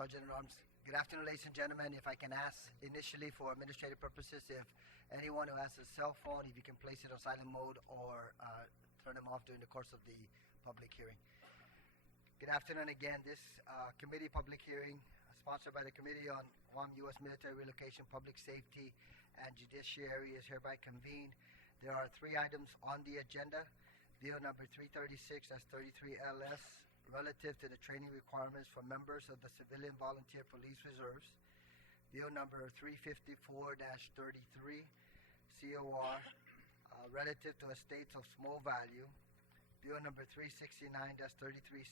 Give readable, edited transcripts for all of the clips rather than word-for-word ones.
Sergeant at Arms. Good afternoon, ladies and gentlemen. If I can ask initially for administrative purposes, if anyone who has a cell phone, if you can place it on silent mode or turn them off during the course of the public hearing. Good afternoon again. This committee public hearing, sponsored by the Committee on Guam U.S. Military Relocation, Public Safety, and Judiciary, is hereby convened. There are 3 items on the agenda. Bill number 336, that's 33 LS, relative to the training requirements for members of the Civilian Volunteer Police Reserves. Bill number 354-33, COR, relative to estates of small value. Bill number 369-33,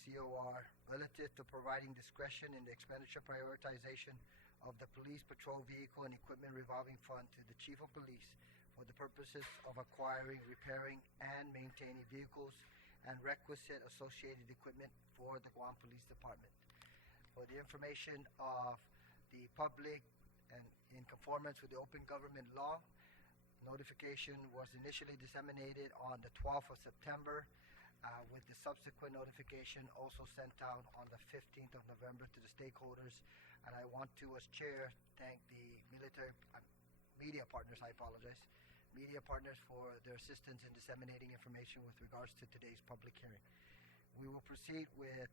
COR, relative to providing discretion in the expenditure prioritization of the Police Patrol Vehicle and Equipment Revolving Fund to the Chief of Police for the purposes of acquiring, repairing, and maintaining vehicles and requisite associated equipment for the Guam Police Department. For the information of the public and in conformance with the Open Government Law, notification was initially disseminated on the 12th of September, with the subsequent notification also sent out on the 15th of November to the stakeholders. And I want to, as chair, thank the media partners, media partners for their assistance in disseminating information with regards to today's public hearing. We will proceed with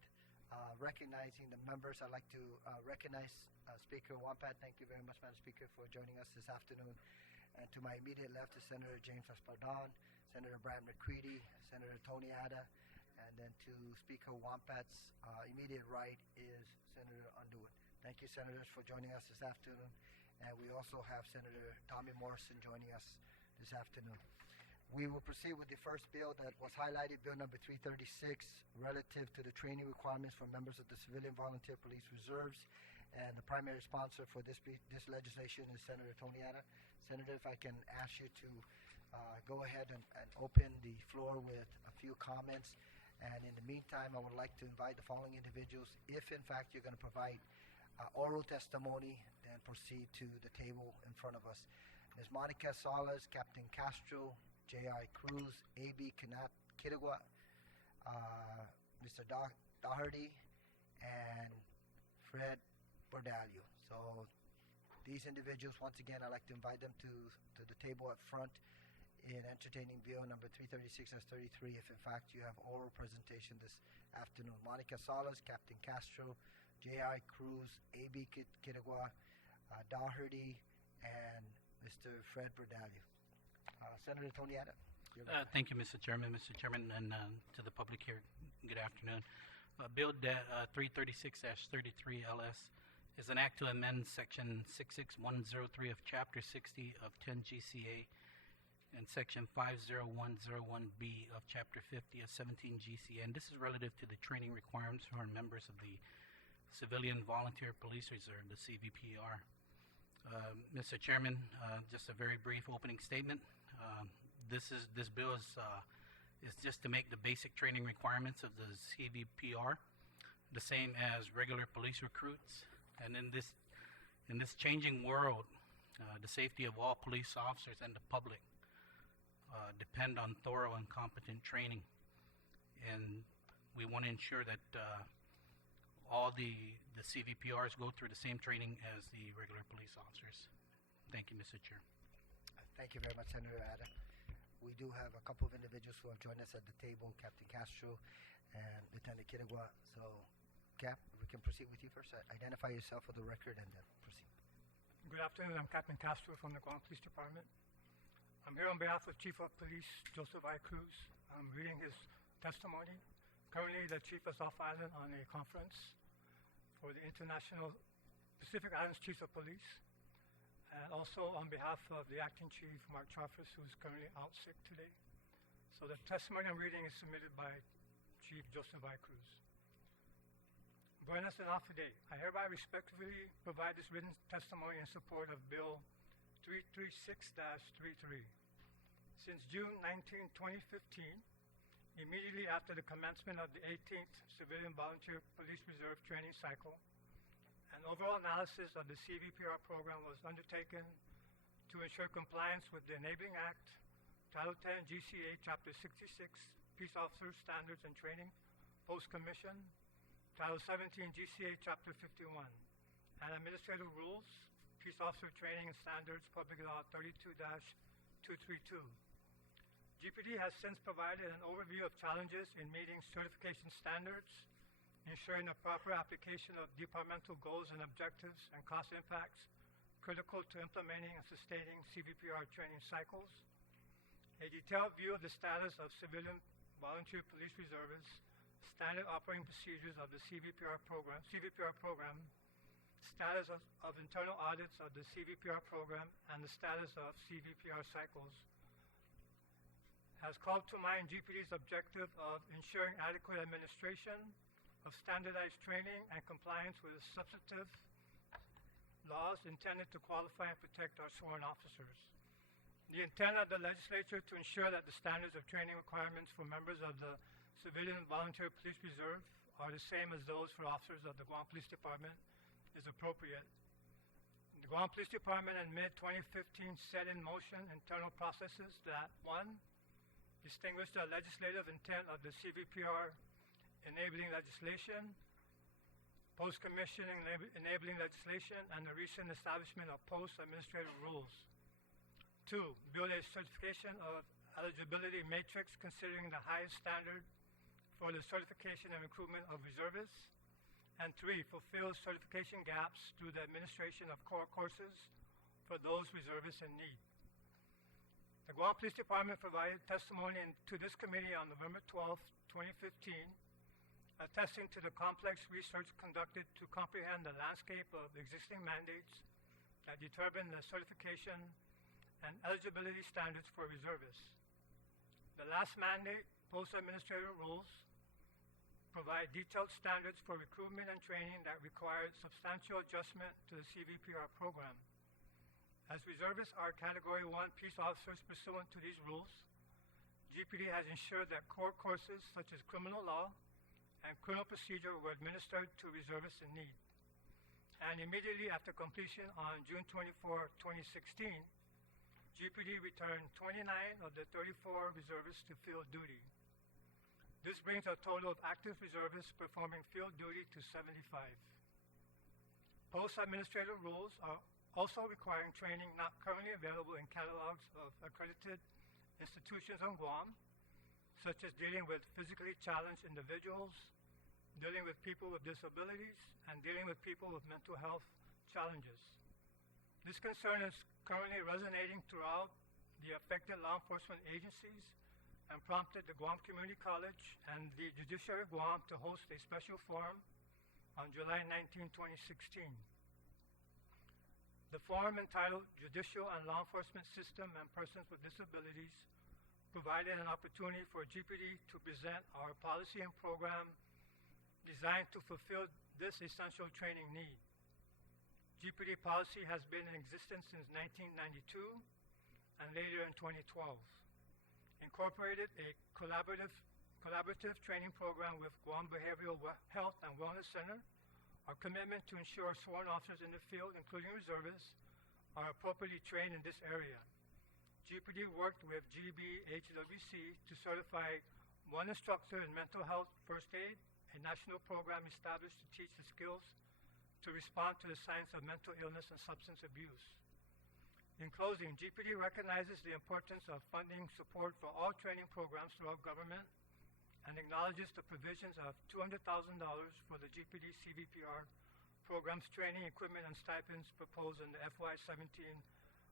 recognizing the members. I'd like to recognize Speaker Wampat. Thank you very much, Madam Speaker, for joining us this afternoon. And to my immediate left is Senator James Espadon, Senator Brad McCready, Senator Tony Ada, and then to Speaker Wampat's immediate right is Senator Underwood. Thank you, Senators, for joining us this afternoon. And we also have Senator Tommy Morrison joining us this afternoon. We will proceed with the first bill that was highlighted, Bill number 336, relative to the training requirements for members of the Civilian Volunteer Police Reserves. And the primary sponsor for this legislation is Senator Tony Ada. Senator, if I can ask you to go ahead and open the floor with a few comments. And in the meantime, I would like to invite the following individuals. If, in fact, you're going to provide oral testimony, then proceed to the table in front of us. Ms. Monica Salas, Captain Castro, J.I. Cruz, A.B. Kitagwa, Mr. Daugherty, and Fred Bordalio. So these individuals, once again, I'd like to invite them to the table up front in entertaining bill number 336-33 if in fact you have oral presentation this afternoon. Monica Salas, Captain Castro, J.I. Cruz, A.B. Kitagwa, Daugherty, and Mr. Fred Bordalio. Senator Tony Ada. Thank you, Mr. Chairman. Mr. Chairman, and to the public here, good afternoon. Bill 336-33 LS is an act to amend Section 66103 of Chapter 60 of 10 GCA and Section 50101B of Chapter 50 of 17 GCA. And this is relative to the training requirements for members of the Civilian Volunteer Police Reserve, the CVPR. Mr. Chairman, just a very brief opening statement. This bill is just to make the basic training requirements of the CVPR the same as regular police recruits. And in this changing world, the safety of all police officers and the public depend on thorough and competent training. And we want to ensure that all the CVPRs go through the same training as the regular police officers. Thank you, Mr. Chair. Thank you very much, Senator Ada. We do have a couple of individuals who have joined us at the table, Captain Castro and Lieutenant Kitagwa. So, Cap, we can proceed with you first. Identify yourself for the record and then proceed. Good afternoon. I'm Captain Castro from the Guam Police Department. I'm here on behalf of Chief of Police Joseph I. Cruz. I'm reading his testimony. Currently, the Chief is off island on a conference for the International Pacific Islands Chiefs of Police. And also on behalf of the Acting Chief, Mark Charfus, who is currently out sick today. So the testimony I'm reading is submitted by Chief Joseph I. Cruz. Buenas and Afide. I hereby respectfully provide this written testimony in support of Bill 336-33. Since June 19, 2015, immediately after the commencement of the 18th Civilian Volunteer Police Reserve training cycle, an overall analysis of the CVPR program was undertaken to ensure compliance with the Enabling Act, Title 10 GCA Chapter 66, Peace Officer Standards and Training, Post-Commission, Title 17 GCA Chapter 51, and Administrative Rules, Peace Officer Training and Standards, Public Law 32-232. GPD has since provided an overview of challenges in meeting certification standards, ensuring the proper application of departmental goals and objectives and cost impacts critical to implementing and sustaining CVPR training cycles, a detailed view of the status of civilian volunteer police reservists, standard operating procedures of the CVPR program, status of internal audits of the CVPR program, and the status of CVPR cycles, has called to mind GPD's objective of ensuring adequate administration of standardized training and compliance with substantive laws intended to qualify and protect our sworn officers. The intent of the legislature to ensure that the standards of training requirements for members of the Civilian Volunteer Police Reserve are the same as those for officers of the Guam Police Department is appropriate. The Guam Police Department in mid-2015 set in motion internal processes that, 1, distinguish the legislative intent of the CVPR enabling legislation, post-commissioning enabling legislation, and the recent establishment of post-administrative rules. 2, build a certification of eligibility matrix considering the highest standard for the certification and recruitment of reservists. And 3, fulfill certification gaps through the administration of core courses for those reservists in need. The Guam Police Department provided testimony to this committee on November 12, 2015, attesting to the complex research conducted to comprehend the landscape of existing mandates that determine the certification and eligibility standards for reservists. The last mandate, post-administrative rules, provide detailed standards for recruitment and training that required substantial adjustment to the CVPR program. As reservists are Category 1 peace officers pursuant to these rules, GPD has ensured that core courses such as criminal law and criminal procedure were administered to reservists in need. And immediately after completion on June 24, 2016, GPD returned 29 of the 34 reservists to field duty. This brings our total of active reservists performing field duty to 75. Post-administrative rules are also requiring training not currently available in catalogs of accredited institutions on Guam, such as dealing with physically challenged individuals, dealing with people with disabilities, and dealing with people with mental health challenges. This concern is currently resonating throughout the affected law enforcement agencies and prompted the Guam Community College and the Judiciary of Guam to host a special forum on July 19, 2016. The forum, entitled Judicial and Law Enforcement System and Persons with Disabilities, provided an opportunity for GPD to present our policy and program designed to fulfill this essential training need. GPD policy has been in existence since 1992 and later in 2012. Incorporated a collaborative training program with Guam Behavioral Health and Wellness Center. Our commitment to ensure sworn officers in the field, including reservists, are appropriately trained in this area. GPD worked with GBHWC to certify one instructor in mental health first aid, a national program established to teach the skills to respond to the signs of mental illness and substance abuse. In closing, GPD recognizes the importance of funding support for all training programs throughout government and acknowledges the provisions of $200,000 for the GPD CVPR program's training, equipment, and stipends proposed in the FY17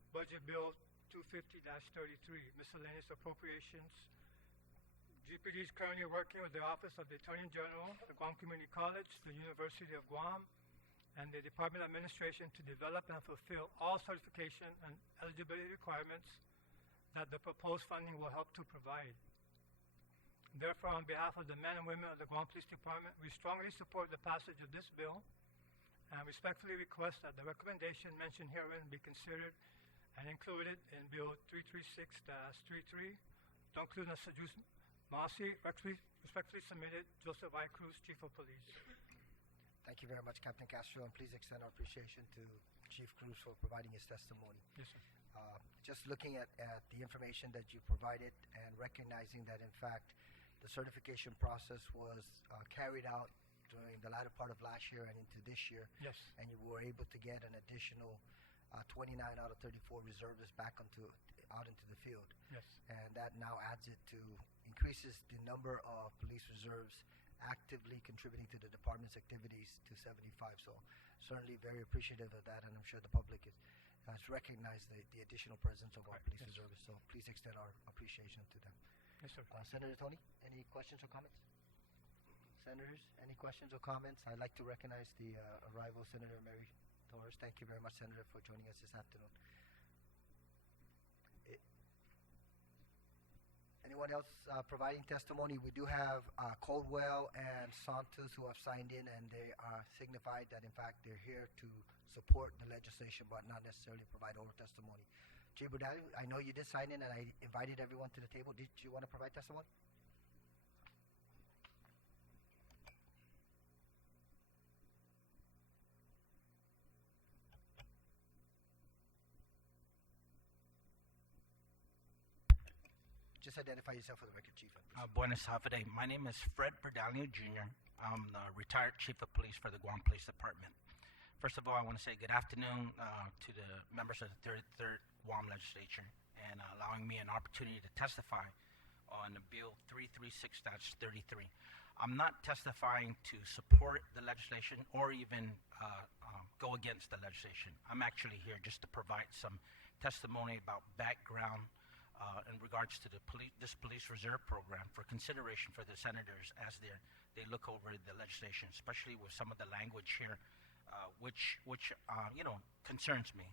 Budget Bill 250-33, Miscellaneous Appropriations. GPD is currently working with the Office of the Attorney General, the Guam Community College, the University of Guam, and the Department of Administration to develop and fulfill all certification and eligibility requirements that the proposed funding will help to provide. Therefore, on behalf of the men and women of the Guam Police Department, we strongly support the passage of this bill and respectfully request that the recommendation mentioned herein be considered and included in Bill 336-33. Conclude and seduce Masi, respectfully submitted, Joseph I. Cruz, Chief of Police. Thank you very much, Captain Castro, and please extend our appreciation to Chief Cruz for providing his testimony. Yes, sir. Just looking at the information that you provided and recognizing that, in fact, the certification process was carried out during the latter part of last year and into this year, Yes. and you were able to get an additional 29 out of 34 reservists back out into the field. Yes. And that now adds it to increases the number of police reserves actively contributing to the department's activities to 75. So certainly very appreciative of that, and I'm sure the public has recognized the additional presence of our Correct, police yes. reservists. So please extend our appreciation to them. Yes, sir. Senator Tony, any questions or comments? Senators, any questions or comments? I'd like to recognize the arrival of Senator Mary Torres. Thank you very much, Senator, for joining us this afternoon. Anyone else providing testimony? We do have Coldwell and Santos who have signed in, and they signified that, in fact, they're here to support the legislation but not necessarily provide oral testimony. Chief Budali, I know you did sign in, and I invited everyone to the table. Did you want to provide testimony? Just identify yourself for the record, Chief. Buenas tardes. My name is Fred Berdalio Jr. I'm the retired Chief of Police for the Guam Police Department. First of all, I want to say good afternoon to the members of the 33rd Guam Legislature and allowing me an opportunity to testify on Bill 336-33. I'm not testifying to support the legislation or even go against the legislation. I'm actually here just to provide some testimony about background in regards to this police reserve program for consideration for the senators as they look over the legislation, especially with some of the language here, which concerns me.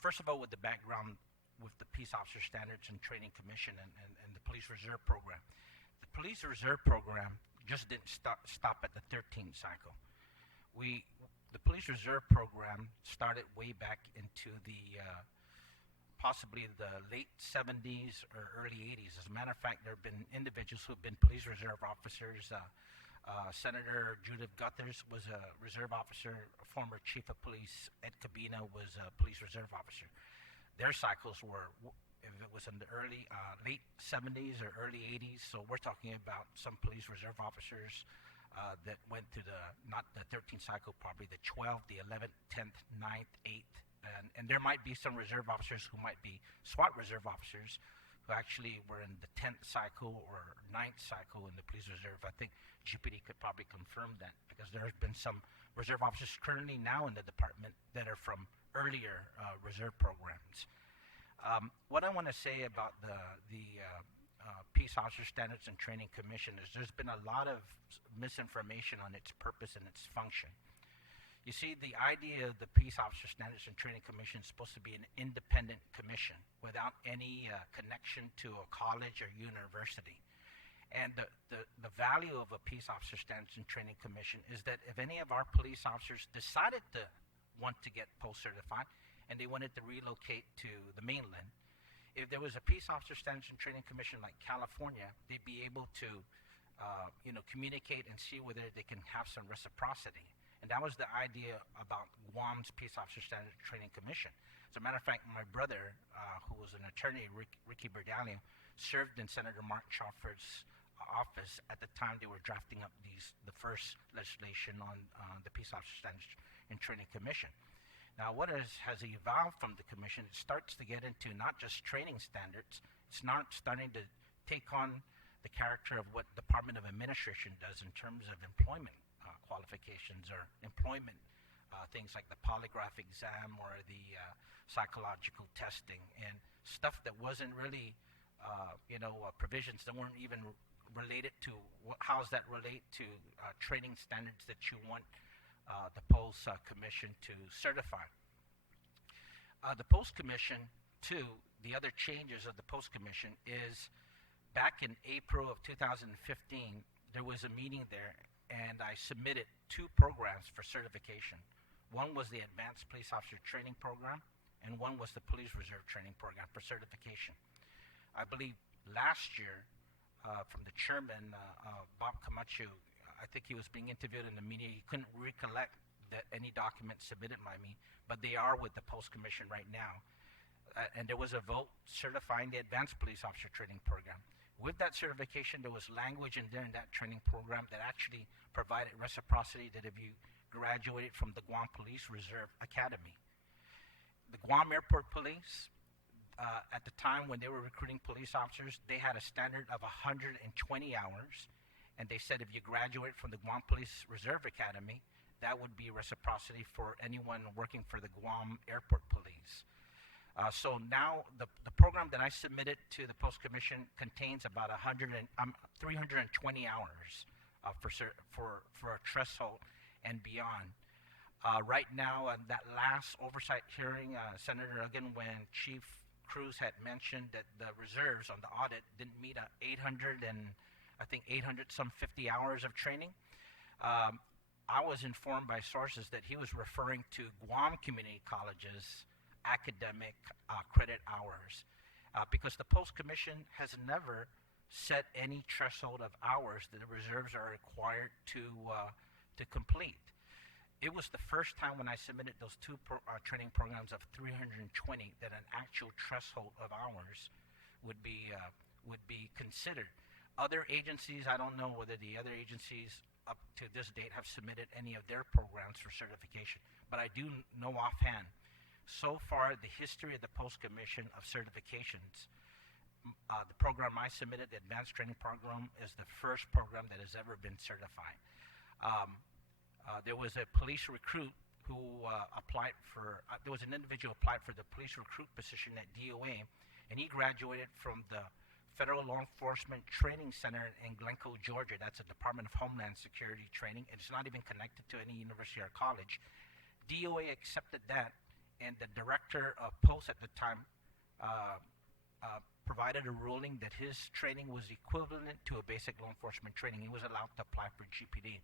First of all, with the background with the Peace Officer Standards and Training Commission and the Police Reserve Program. The Police Reserve Program just didn't stop at the 13th cycle. The Police Reserve Program started way back into the possibly the late 70s or early 80s. As a matter of fact, there have been individuals who have been police reserve officers. Senator Judith Guthers was a reserve officer. A former chief of police, Ed Cabina, was a police reserve officer. Their cycles were, if it was in the late 70s or early 80s, so we're talking about some police reserve officers that went to not the 13th cycle, probably the 12th, the 11th, 10th, 9th, 8th, and there might be some reserve officers who might be SWAT reserve officers who actually were in the 10th cycle or 9th cycle in the police reserve. I think GPD could probably confirm that because there have been some reserve officers currently now in the department that are from earlier reserve programs. What I want to say about the Peace Officer Standards and Training Commission is there's been a lot of misinformation on its purpose and its function. You see, the idea of the Peace Officer Standards and Training Commission is supposed to be an independent commission without any connection to a college or university. And the value of a Peace Officer Standards and Training Commission is that if any of our police officers decided to want to get post-certified and they wanted to relocate to the mainland, if there was a Peace Officer Standards and Training Commission like California, they'd be able to communicate and see whether they can have some reciprocity. And that was the idea about Guam's Peace Officer Standards and Training Commission. As a matter of fact, my brother, who was an attorney, Ricky Berdalio, served in Senator Mark Crawford's office at the time they were drafting up the first legislation on the Peace Officer Standards and Training Commission. Now, what has evolved from the commission, it starts to get into not just training standards, it's not starting to take on the character of what Department of Administration does in terms of employment qualifications or employment things like the polygraph exam or the psychological testing and stuff that wasn't really provisions that weren't even related to how does that relate to training standards that you want the Post Commission to certify. The Post Commission, too, the other changes of the Post Commission is back in April of 2015, there was a meeting there and I submitted 2 programs for certification. One was the Advanced Police Officer Training Program, and one was the Police Reserve Training Program for certification. I believe last year, from the chairman, Bob Camacho, I think he was being interviewed in the media. He couldn't recollect that any documents submitted by me, but they are with the Post Commission right now. And there was a vote certifying the Advanced Police Officer Training Program. With that certification, there was language in there in that training program that actually provided reciprocity that if you graduated from the Guam Police Reserve Academy. The Guam Airport Police, at the time when they were recruiting police officers, they had a standard of 120 hours, and they said if you graduate from the Guam Police Reserve Academy, that would be reciprocity for anyone working for the Guam Airport Police. So now the program that I submitted to the Post Commission contains about 320 hours for a threshold and beyond. Right now, that last oversight hearing, Senator Aguon, when Chief Cruz had mentioned that the reserves on the audit didn't meet 800 some 50 hours of training. I was informed by sources that he was referring to Guam Community College's academic credit hours, because the Post Commission has never set any threshold of hours that the reserves are required to complete. It was the first time when I submitted those two training programs of 320 that an actual threshold of hours would be considered. Other agencies, I don't know whether the other agencies up to this date have submitted any of their programs for certification, but I do know offhand, so far the history of the Post Commission of certifications, the program I submitted, the Advanced Training Program, is the first program that has ever been certified. There was a police recruit who applied for, there was an individual applied for the police recruit position at DOA, and he graduated from the Federal Law Enforcement Training Center in Glencoe, Georgia. That's a Department of Homeland Security training. It's not even connected to any university or college. DOA accepted that, and the director of Post at the time provided a ruling that his training was equivalent to a basic law enforcement training. He was allowed to apply for GPD.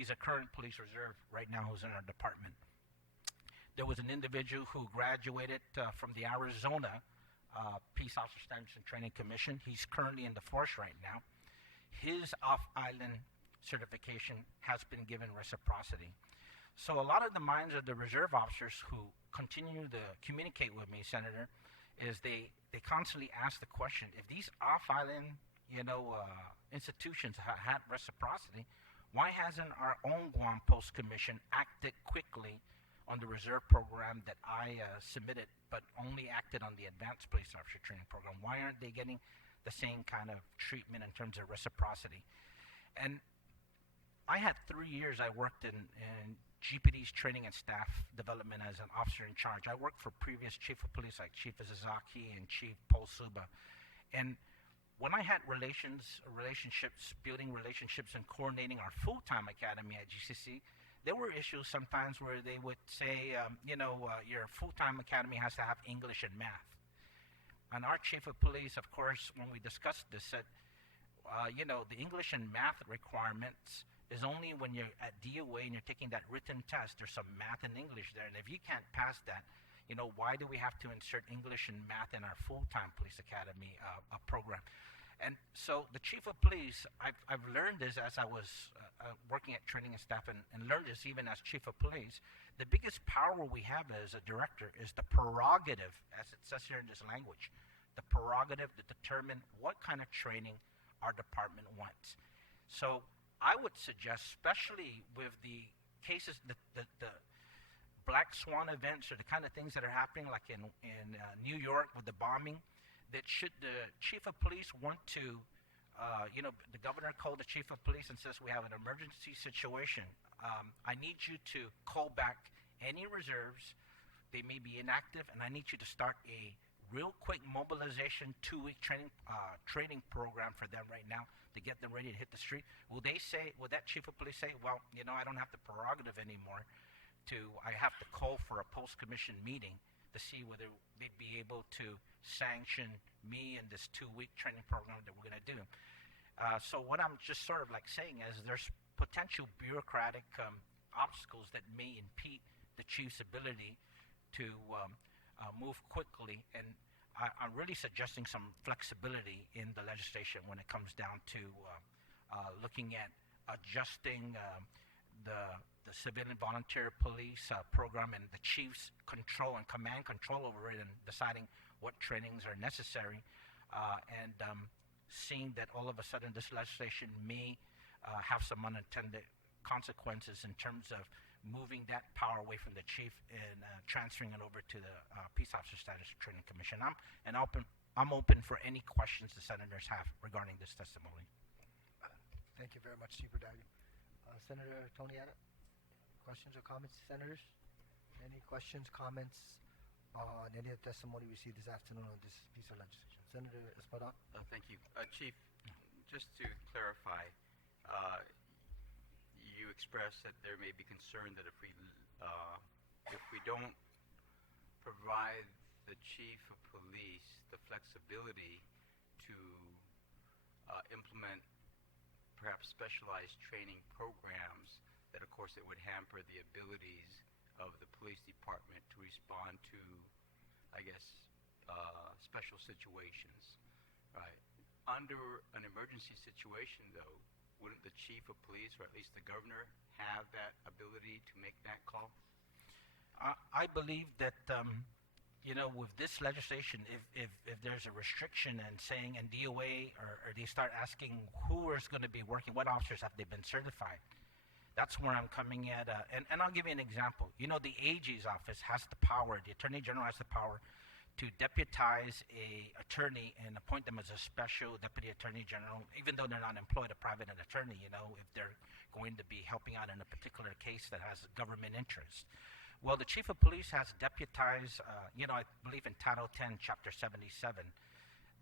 He's a current police reserve right now who's in our department. There was an individual who graduated from the Arizona Peace Officer Standards and Training Commission. He's currently in the force right now. His off-island certification has been given reciprocity. So a lot of the minds of the reserve officers who continue to communicate with me, Senator, is they constantly ask the question, if these off-island, institutions had reciprocity, why hasn't our own Guam Post Commission acted quickly on the reserve program that I submitted, but only acted on the Advanced Police Officer Training Program? Why aren't they getting the same kind of treatment in terms of reciprocity? And I had 3 years I worked in GPD's training and staff development as an officer in charge. I worked for previous chief of police like Chief Izazaki and Chief Paul Suba. And when I had building relationships and coordinating our full-time academy at GCC, there were issues sometimes where they would say, your full-time academy has to have English and math. And our chief of police, of course, when we discussed this, said, the English and math requirements is only when you're at DOA and you're taking that written test. There's some math and English there. And if you can't pass that, why do we have to insert English and math in our full-time police academy program? And so the chief of police, I've learned this as I was working at training and staff and learned this even as chief of police. The biggest power we have as a director is the prerogative, as it says here in this language, the prerogative to determine what kind of training our department wants. So I would suggest, especially with the cases, the Black Swan events or the kind of things that are happening like in New York with the bombing, that should the chief of police want to, the governor called the chief of police and says we have an emergency situation. I need you to call back any reserves. They may be inactive, and I need you to start a real quick mobilization 2-week training program for them right now to get them ready to hit the street. Will that chief of police say, well, I don't have the prerogative anymore I have to call for a post-commission meeting to see whether they'd be able to sanction me in this 2-week training program that we're going to do. So what I'm just sort of like saying is there's potential bureaucratic obstacles that may impede the chief's ability to move quickly, and I'm really suggesting some flexibility in the legislation when it comes down to looking at adjusting the civilian volunteer police program and the chief's control and command control over it, and deciding what trainings are necessary. seeing that all of a sudden this legislation may have some unintended consequences in terms of moving that power away from the chief and transferring it over to the Peace Officer Status Training Commission. I'm open for any questions the senators have regarding this testimony. Thank you very much, Chief Bradley. Senator Tony Abbott, questions or comments, senators? Any questions, comments on any of the testimony received this afternoon on this piece of legislation? Senator Espadon? Thank you. Chief, just to clarify, you expressed that there may be concern that if we don't provide the chief of police the flexibility to implement perhaps specialized training programs, that of course it would hamper the abilities of the police department to respond to, I guess, special situations, right? Under an emergency situation, though, wouldn't the chief of police, or at least the governor, have that ability to make that call? I believe that, with this legislation, if there's a restriction and saying, and DOA, or they start asking who is going to be working, what officers have they been certified, that's where I'm coming at. And I'll give you an example. The AG's office has the power, the Attorney General has the power to deputize a attorney and appoint them as a special deputy attorney general, even though they're not employed, a private attorney, if they're going to be helping out in a particular case that has government interest. Well, the chief of police has deputized, I believe in Title 10, Chapter 77,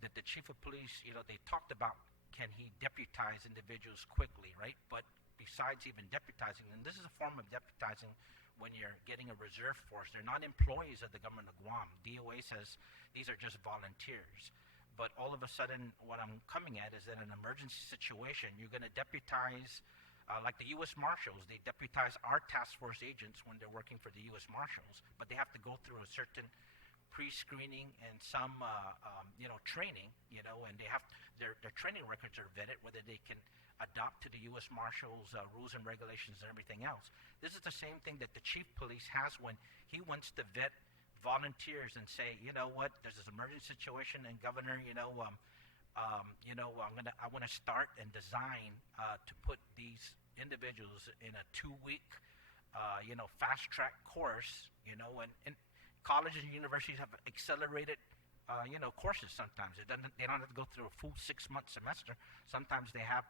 that the chief of police, they talked about can he deputize individuals quickly, right? But besides even deputizing, and this is a form of deputizing when you're getting a reserve force, they're not employees of the government of Guam. DOA says these are just volunteers. But all of a sudden, what I'm coming at is that in an emergency situation, you're going to deputize, like the U.S. Marshals, they deputize our task force agents when they're working for the U.S. Marshals, but they have to go through a certain pre-screening and some, training, and they have their training records are vetted, whether they can adopt to the U.S. Marshals rules and regulations and everything else. This is the same thing that the chief police has when he wants to vet volunteers and say, there's this emergency situation, and Governor, I want to start and design to put these individuals in a 2-week, fast-track course, and colleges and universities have accelerated, courses sometimes. They don't have to go through a full 6-month semester. Sometimes they have,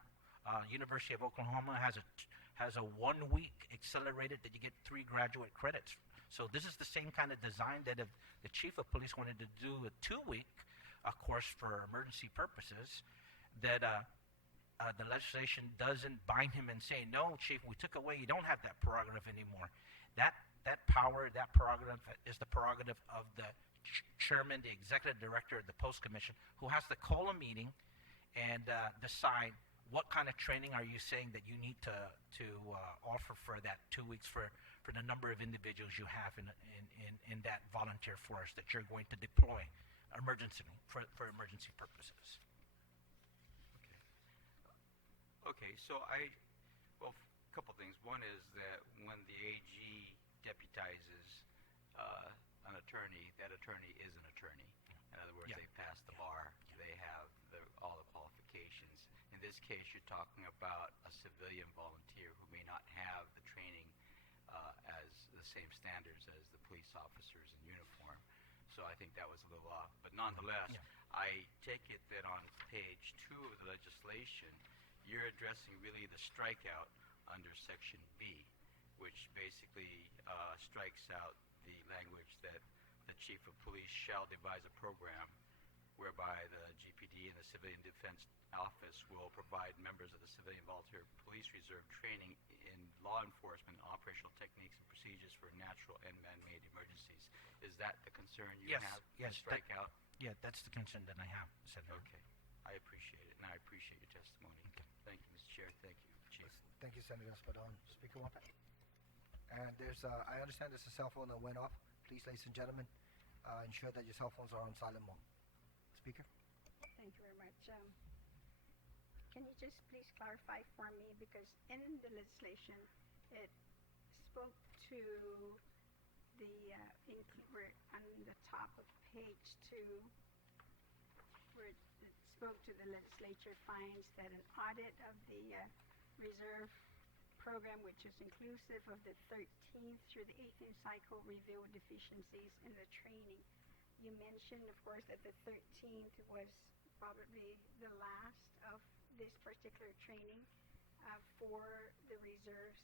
University of Oklahoma has a 1-week accelerated that you get 3 graduate credits. So this is the same kind of design that if the chief of police wanted to do a 2-week course for emergency purposes, that the legislation doesn't bind him and say, no, chief, we took away, you don't have that prerogative anymore. That power, that prerogative is the prerogative of the chairman, the executive director of the Post Commission, who has to call a meeting and decide what kind of training are you saying that you need to offer for that 2 weeks for the number of individuals you have in that volunteer force that you're going to deploy for emergency purposes. Okay, so a couple things. One is that when the AG deputizes an attorney, that attorney is an attorney. In other words, they passed the bar. They have all the qualifications. In this case, you're talking about a civilian volunteer who may not have the training as the same standards as the police officers in uniform. So I think that was a little off. But nonetheless, I take it that on page 2 of the legislation, you're addressing really the strikeout under Section B, which basically strikes out the language that the chief of police shall devise a program whereby the GPD and the Civilian Defense Office will provide members of the Civilian Volunteer Police Reserve training in law enforcement operational techniques and procedures for natural and man-made emergencies. Is that the concern you have? Yes. Strikeout? That's the concern that I have, Senator. Okay. I appreciate it, and I appreciate your testimony. Okay. Thank you, Mr. Chair. Thank you, Chief. Thank you, Senator Espadon. Speaker Wampa. And I understand there's a cell phone that went off. Please, ladies and gentlemen, ensure that your cell phones are on silent mode. Speaker? Thank you very much. Can you just please clarify for me, because in the legislation, it spoke to we're on the top of page 2, where it spoke to the legislature, finds that an audit of the reserve program, which is inclusive of the 13th through the 18th cycle, revealed deficiencies in the training. You mentioned, of course, that the 13th was probably the last of this particular training for the reserves.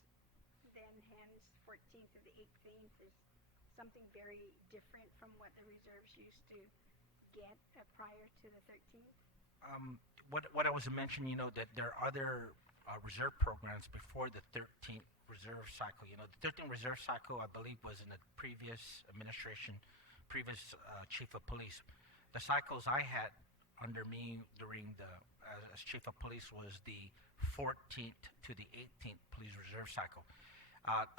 Then, hence, 14th to the 18th is something very different from what the reserves used to get prior to the 13th. What I was mentioning, that there are other reserve programs before the 13th reserve cycle. The 13th reserve cycle, I believe, was in the previous administration, previous chief of police. The cycles I had under me during as chief of police was the 14th to the 18th police reserve cycle.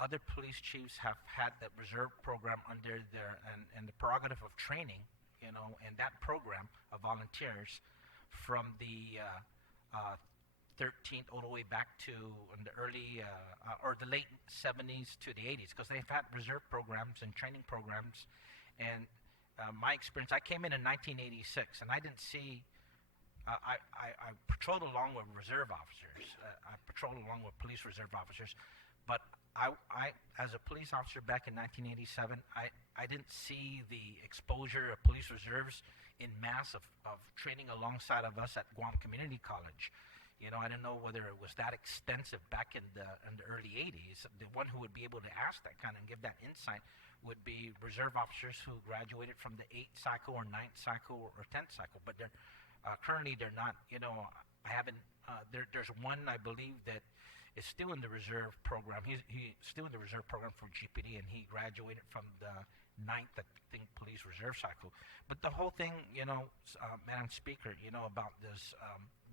Other police chiefs have had that reserve program under their and the prerogative of training, and that program of volunteers from the 13th all the way back to in the early or the late 70s to the 80s, because they've had reserve programs and training programs. And my experience, I came in 1986, and I didn't see. I patrolled along with reserve officers. I patrolled along with police reserve officers, but I as a police officer back in 1987, I didn't see the exposure of police reserves in mass of training alongside of us at Guam Community College. I didn't know whether it was that extensive back in the early 80s. The one who would be able to ask that kind and give that insight would be reserve officers who graduated from the 8th cycle or 9th cycle or 10th cycle. But they're currently they're not. I haven't. There's one, I believe, that is still in the reserve program. He's still in the reserve program for GPD, and he graduated from the 9th, I think, police reserve cycle. But the whole thing, Madam Speaker, about this,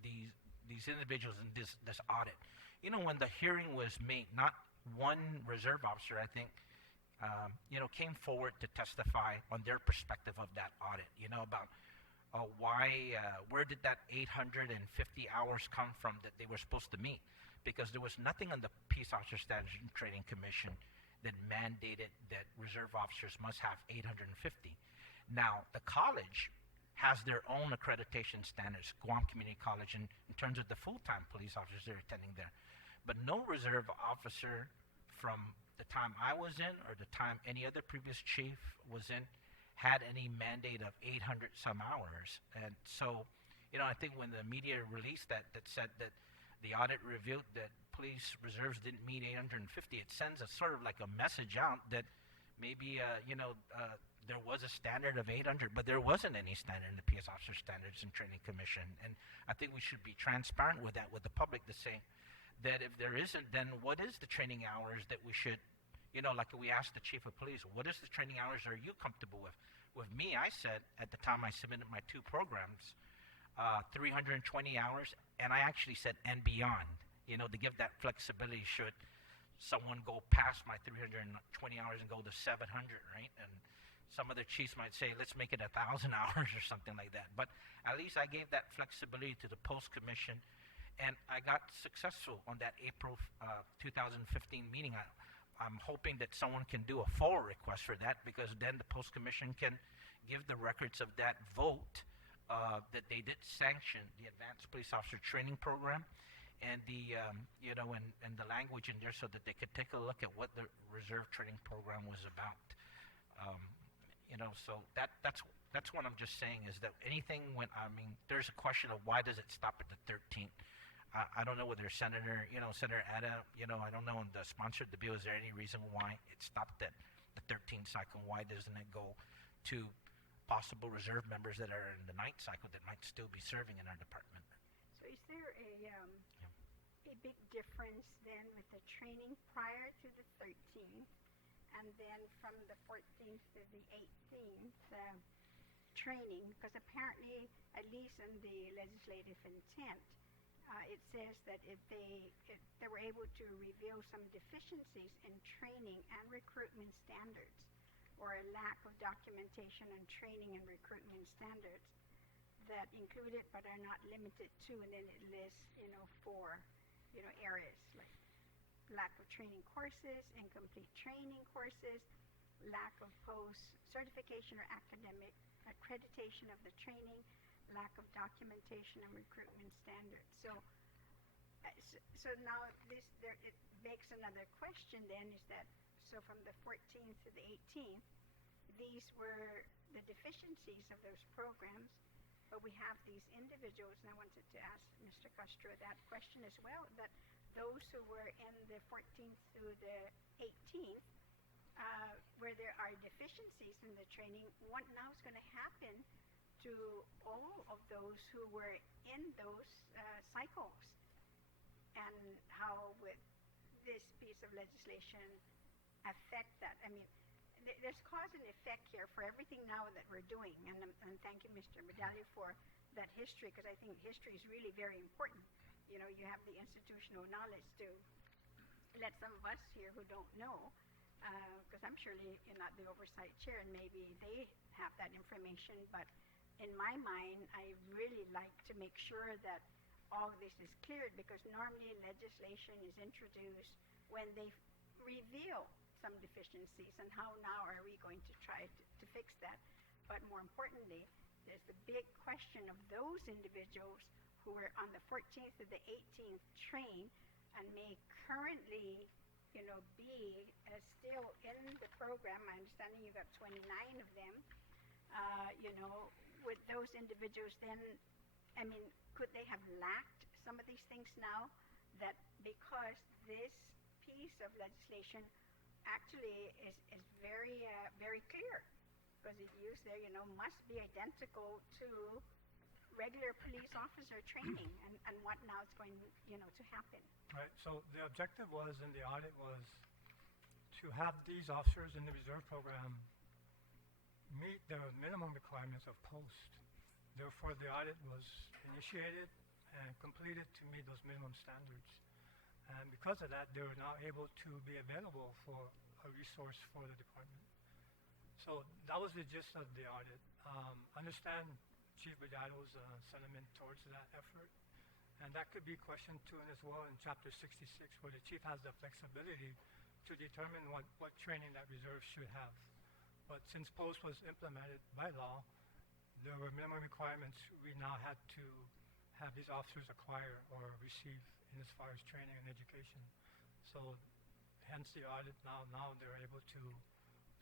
these individuals in this audit. When the hearing was made, not one reserve officer, I think, came forward to testify on their perspective of that audit. About where did that 850 hours come from that they were supposed to meet? Because there was nothing on the Peace Officer Standards and Training Commission that mandated that reserve officers must have 850. Now, the college has their own accreditation standards, Guam Community College, in terms of the full-time police officers that are attending there. But no reserve officer from the time I was in or the time any other previous chief was in had any mandate of 800 some hours. And so, I think when the media released that said that the audit revealed that police reserves didn't meet 850, it sends a sort of like a message out that maybe, there was a standard of 800, but there wasn't any standard in the Peace Officer Standards and Training Commission. And I think we should be transparent with that, with the public, to say that if there isn't, then what is the training hours that we should, like we asked the chief of police, what is the training hours are you comfortable with? With me, I said at the time I submitted my 2 programs, 320 hours, and I actually said and beyond, to give that flexibility should someone go past my 320 hours and go to 700, right? And some other chiefs might say, let's make it 1,000 hours or something like that. But at least I gave that flexibility to the Post Commission, and I got successful on that April 2015 meeting. I'm hoping that someone can do a full request for that, because then the Post Commission can give the records of that vote that they did sanction the Advanced Police Officer Training Program and the and the language in there, so that they could take a look at what the Reserve Training Program was about. So that's what I'm just saying, is that anything there's a question of why does it stop at the 13th? I don't know whether Senator Ada, I don't know, the sponsor of the bill, is there any reason why it stopped at the 13th cycle? Why doesn't it go to possible reserve members that are in the 9th cycle that might still be serving in our department? So is there a big difference then with the training prior to the 13th, and then from the 14th to the 18th training? Because apparently, at least in the legislative intent, it says that if they were able to reveal some deficiencies in training and recruitment standards, or a lack of documentation on training and recruitment standards that included but are not limited to, and then it lists, 4, areas like lack of training courses, incomplete training courses, lack of post certification or academic accreditation of the training, lack of documentation and recruitment standards. So, so now it begs another question then, is that, so from the 14th to the 18th, these were the deficiencies of those programs, but we have these individuals, and I wanted to ask Mr. Castro that question as well, that those who were in the 14th through the 18th, where there are deficiencies in the training, what now is going to happen to all of those who were in those cycles? And how would this piece of legislation affect that? I mean, there's cause and effect here for everything now that we're doing. And thank you, Mr. Medallo, for that history, because I think history is really very important. You know, you have the institutional knowledge to let some of us here who don't know, because I'm surely not the oversight chair, and maybe they have that information. But in my mind, I really like to make sure that all this is cleared, because normally legislation is introduced when they reveal some deficiencies, and how now are we going to try to fix that? But more importantly, there's the big question of those individuals who were on the 14th to the 18th train and may currently, you know, be still in the program. My understanding you've got 29 of them. You know, with those individuals then, I mean, could they have lacked some of these things now, that because this piece of legislation actually is very, very clear, because it used there, you know, must be identical to regular police officer training, and what now is going, you know, to happen. Right, so the objective was in the audit was to have these officers in the reserve program meet the minimum requirements of post. Therefore, the audit was initiated and completed to meet those minimum standards. And because of that, they were now able to be available for a resource for the department. So that was the gist of the audit. Understand Chief Bajato's sentiment towards that effort. And that could be question 2 as well in Chapter 66, where the chief has the flexibility to determine what training that reserve should have. But since post was implemented by law, there were minimum requirements we now had to have these officers acquire or receive in as far as training and education. So hence the audit, now they're able to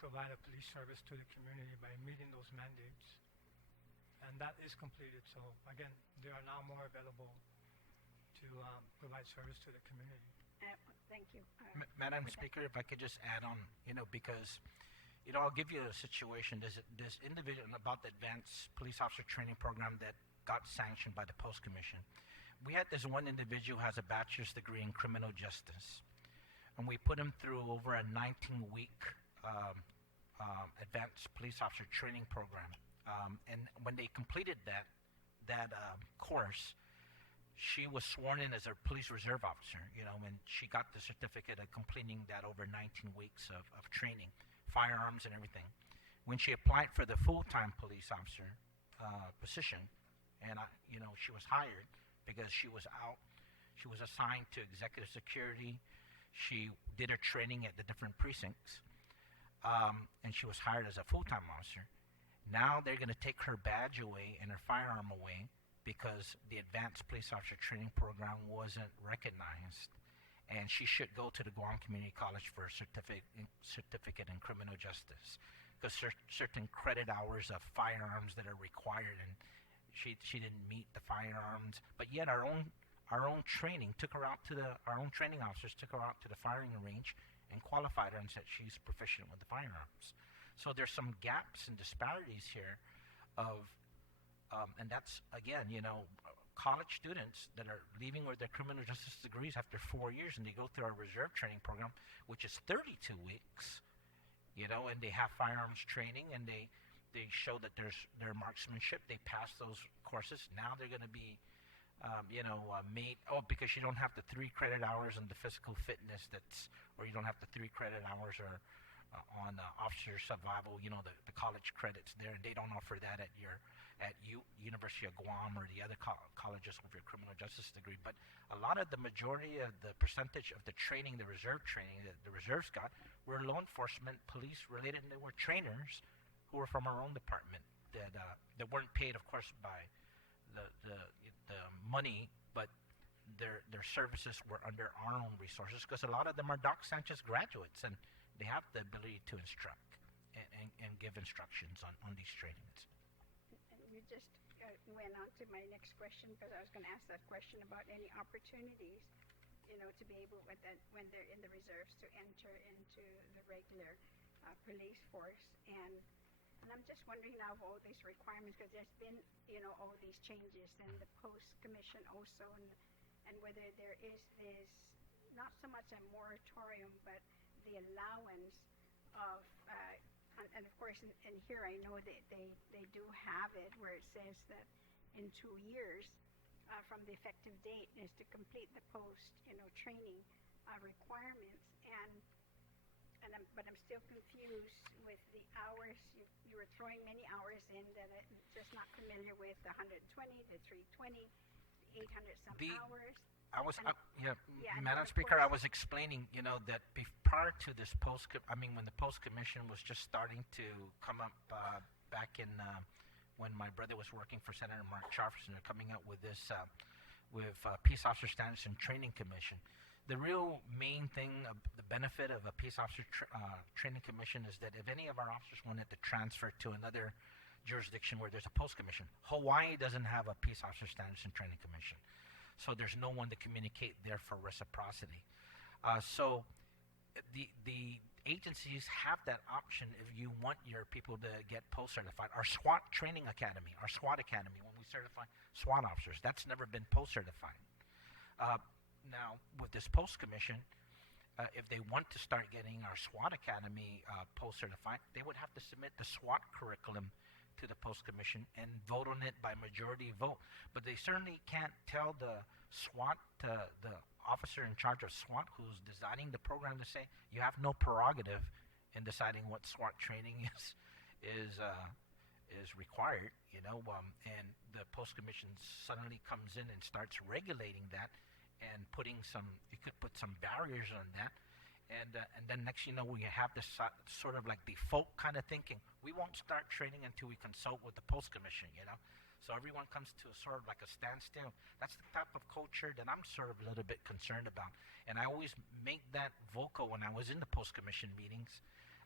provide a police service to the community by meeting those mandates. And that is completed. So again, they are now more available to provide service to the community. Thank you. Madam Speaker, if I could just add on, you know, because, you know, I'll give you a situation. There's this individual about the Advanced Police Officer Training Program that got sanctioned by the Post Commission. We had this one individual who has a bachelor's degree in criminal justice, and we put him through over a 19-week Advanced Police Officer Training Program. And when they completed that course, she was sworn in as a police reserve officer, you know, and she got the certificate of completing that over 19 weeks of training, firearms and everything. When she applied for the full-time police officer position, and you know, she was hired because she was out, she was assigned to executive security, she did her training at the different precincts, and she was hired as a full-time officer. Now they're going to take her badge away and her firearm away because the Advanced Police Officer Training Program wasn't recognized, and she should go to the Aguon Community College for a certificate in criminal justice, because certain credit hours of firearms that are required, and she didn't meet the firearms. But yet our own training took her out to our own training officers took her out to the firing range and qualified her and said she's proficient with the firearms. So there's some gaps and disparities here of, and that's, again, you know, college students that are leaving with their criminal justice degrees after 4 years, and they go through our reserve training program, which is 32 weeks, you know, and they have firearms training, and they show that their marksmanship, they pass those courses. Now they're going to be, made, because you don't have the 3 credit hours on the physical fitness or you don't have the 3 credit hours or on officer survival, you know, the college credits there, and they don't offer that at University of Guam or the other colleges with your criminal justice degree. But a lot of the majority of the percentage of the training, the reserve training that the reserves got, were law enforcement, police related, and they were trainers who were from our own department that weren't paid, of course, by the money, but their services were under our own resources because a lot of them are Doc Sanchez graduates and they have the ability to instruct and give instructions on these trainings. And you just went on to my next question because I was going to ask that question about any opportunities, to be able with that when they're in the reserves to enter into the regular police force. And I'm just wondering now of all these requirements because there's been, all these changes and the post commission also, and whether there is this, not so much a moratorium, but the allowance of, and of course in here I know that they do have it where it says that in 2 years from the effective date is to complete the post, training requirements, but I'm still confused with the hours. You were throwing many hours in that I'm just not familiar with, the 120, the 320, 800 some hours. Madam Speaker, I was explaining, that prior to this when the post commission was just starting to come up back in when my brother was working for Senator Mark Jefferson, they're coming up with this Peace Officer Standards and Training Commission. The real main thing, the benefit of a Peace Officer Training Commission is that if any of our officers wanted to transfer to another jurisdiction where there's a post commission, Hawaii doesn't have a Peace Officer Standards and Training Commission. So there's no one to communicate there for reciprocity. So the agencies have that option if you want your people to get post certified. Our SWAT training academy, our SWAT academy, when we certify SWAT officers, that's never been post certified. Now, with this post commission, if they want to start getting our SWAT academy post certified, they would have to submit the SWAT curriculum to the post commission and vote on it by majority vote. But they certainly can't tell the SWAT, the officer in charge of SWAT who's designing the program, to say you have no prerogative in deciding what SWAT training is required. And the post commission suddenly comes in and starts regulating that and it could put some barriers on that. And then next we have this sort of like default kind of thinking. We won't start training until we consult with the post commission, So everyone comes to sort of like a standstill. That's the type of culture that I'm sort of a little bit concerned about. And I always make that vocal when I was in the post commission meetings,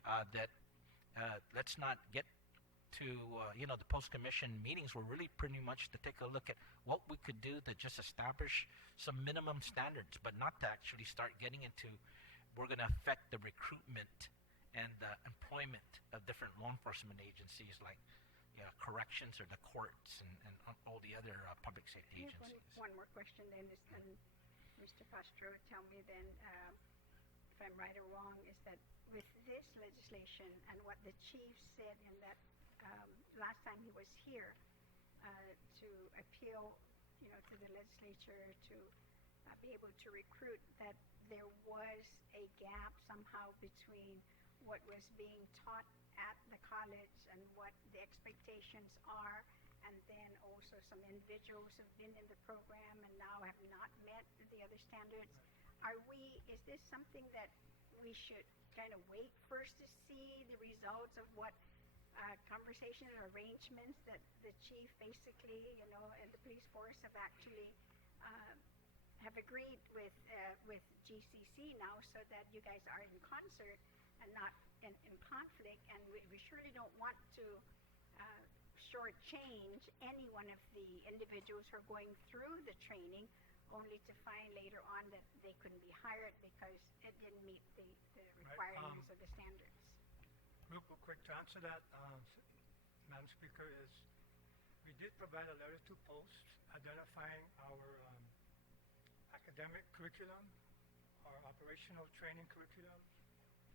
that let's not get to, the post commission meetings were really pretty much to take a look at what we could do to just establish some minimum standards, but not to actually start getting into, we're going to affect the recruitment and the employment of different law enforcement agencies like corrections or the courts and all the other public safety agencies. One more question then, and Mr. Castro, tell me then if I'm right or wrong, is that with this legislation and what the chief said in that last time he was here to appeal, to the legislature to be able to recruit, that there was a gap somehow between what was being taught at the college and what the expectations are, and then also some individuals who've been in the program and now have not met the other standards. Is this something that we should kind of wait first to see the results of what conversation and arrangements that the chief basically, and the police force have actually have agreed with GCC now, so that you guys are in concert and not in conflict? And we surely don't want to shortchange any one of the individuals who are going through the training, only to find later on that they couldn't be hired because it didn't meet the requirements of the standards. Real quick to answer that, Madam Speaker, is we did provide a letter to POST identifying our academic curriculum, our operational training curriculum,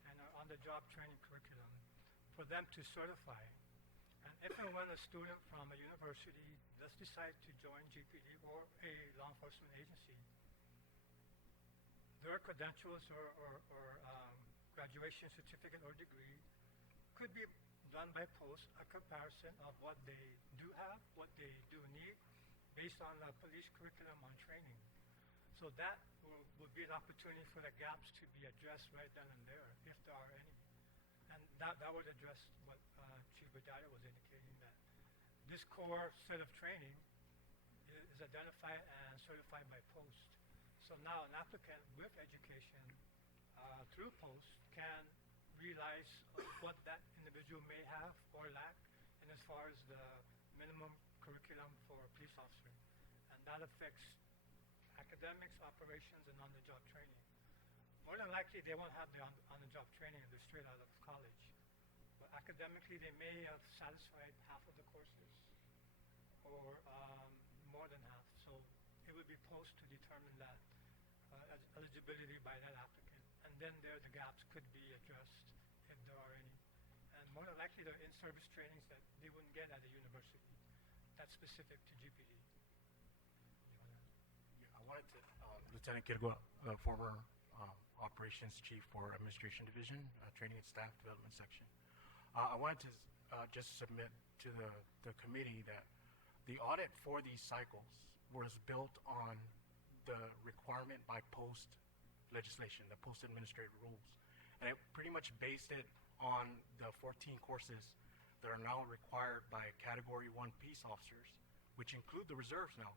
and our on-the-job training curriculum for them to certify. And if and when a student from a university does decide to join GPD or a law enforcement agency, their credentials or graduation certificate or degree could be done by POST, a comparison of what they do have, what they do need, based on the police curriculum on training. So that will be an opportunity for the gaps to be addressed right then and there, if there are any. And that would address what Chief Badada was indicating, that this core set of training is identified and certified by post. So now an applicant with education through post can realize what that individual may have or lack, and as far as the minimum curriculum for a police officer. And that affects academics, operations, and on-the-job training. More than likely, they won't have the on-the-job training if they're straight out of college. But academically, they may have satisfied half of the courses or more than half. So it would be post to determine that eligibility by that applicant. And then there, the gaps could be addressed if there are any. And more than likely, there are in-service trainings that they wouldn't get at a university. That's specific to GPD. Yeah, I wanted to, Lieutenant Kirgwa, former Operations Chief for Administration Division, Training and Staff Development Section. I wanted to just submit to the committee that the audit for these cycles was built on the requirement by post legislation, the post administrative rules. And it pretty much based it on the 14 courses that are now required by Category 1 peace officers, which include the reserves now.